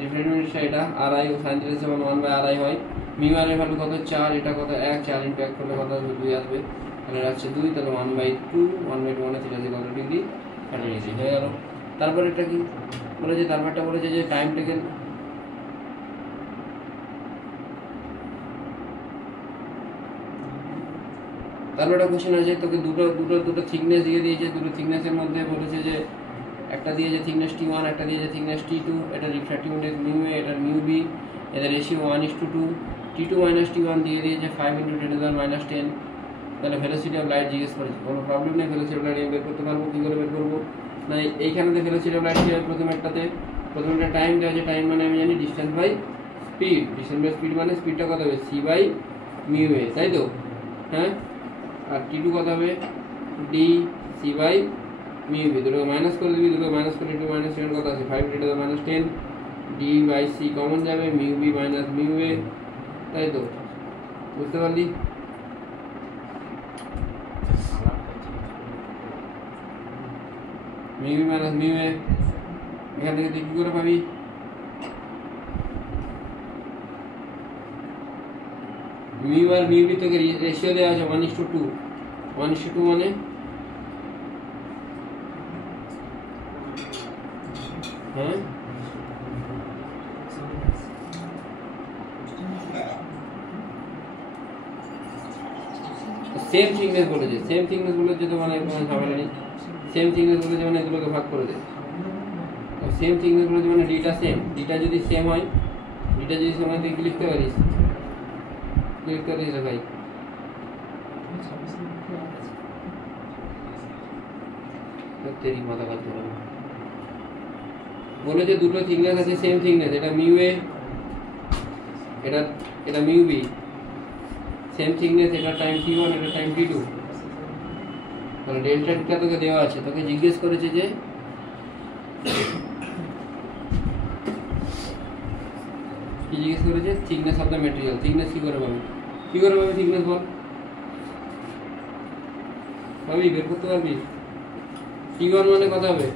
রিফ্র্যাক্টিভ ইন্ডেক্সটা এটা আর আই, সাইন থিটা সমান 1 বাই আর আই হয়। মিউ আর এর ভ্যালু কত 4, এটা কত 1, 4 ইন্টু 1 করলে কত আসবে 2 আসবে, তাহলে আসছে 2, তাহলে 1/2, 1/2 মানে থিটা কত ডিগ্রি 30 ডিগ্রি হয়ে গেল। তারপর এটা কি বলেছে, তারপরটা বলেছে যে টাইম টেকেন, তারপর একটা কোশ্চেন আছে তোকে দুটো থিকনেস দিয়ে দিয়েছে, দুটো থিকনেসের মধ্যে বলেছে যে একটা দিয়েছে থিকনেস T1, একটা দিয়েছে থিকনেস T2, এটা রিফ্র্যাক্টিভ ইন্ডেক্স মিউ এ, এটা মিউ বি, এদের রেশিও 1:2, T2 মাইনাস T1 দিয়ে দিয়েছে 5 × 10⁻⁻10। তাহলে ভেলোসিটি অফ লাইট জিজ্ঞেস করেছে, কোনো প্রবলেম নেই, ভেলোসিটি অফ লাইট বের করতে পারবো। কী করে বের করবো না, এইখানেতে ভেলোসিটি অফ লাইট কী হয়, প্রথমটা টাইম দেওয়া আছে, টাইম মানে আমি জানি distance by speed, distance by speed মানে স্পিডটা কত হবে c/μ a, তাই তো, হ্যাঁ। আর T2 কত হবে, d/c/μ b, দুটো মাইনাস করে দিবি, দুটো মাইনাস করে 2 - 7 কত আছে 5 × 10⁻10, d/c কমন যাবে, μ b মাইনাস μ a, তাই তো, বুঝতে পারলি। μ b মাইনাস μ a, এখান থেকে তুই কি করে পাবি, মিউ আর মিউ বি তোকে রেশিও দেওয়া আছে 1:2, 1:2 মানে হ্যাঁ সেম থিকনেস বলেছে, সেম থিকনেস বলেছে তো মানে কোনো ঝামেলা নেই, সেম থিকনেস বলেছে মানে এগুলোকে ভাগ করে দে, সেম থিকনেস বলেছে মানে ডিটা সেম, ডিটা যদি সেম হয়, ডিটা যদি সেম হয় তুই কি লিখতে পারিস, ক্লিক করে দিলে ভাই তেরি মাথা কাজ করে না। বলেছে দুটো থিকনেস আছে সেম থিকনেস, এটা মিউ এ, এটা মিউ বি, সেম থিকনেস, এটা টাইম T1, এটা টাইম T2, তাহলে ডেল্টা টিটা তোকে দেওয়া আছে, তোকে জিজ্ঞেস করেছে যে কি জিজ্ঞেস করেছে, thickness of the material. Thickness কি করে পাবি, থিকনেস বল, পাবি, বের করতে পারবি। T1 মানে কত হবে,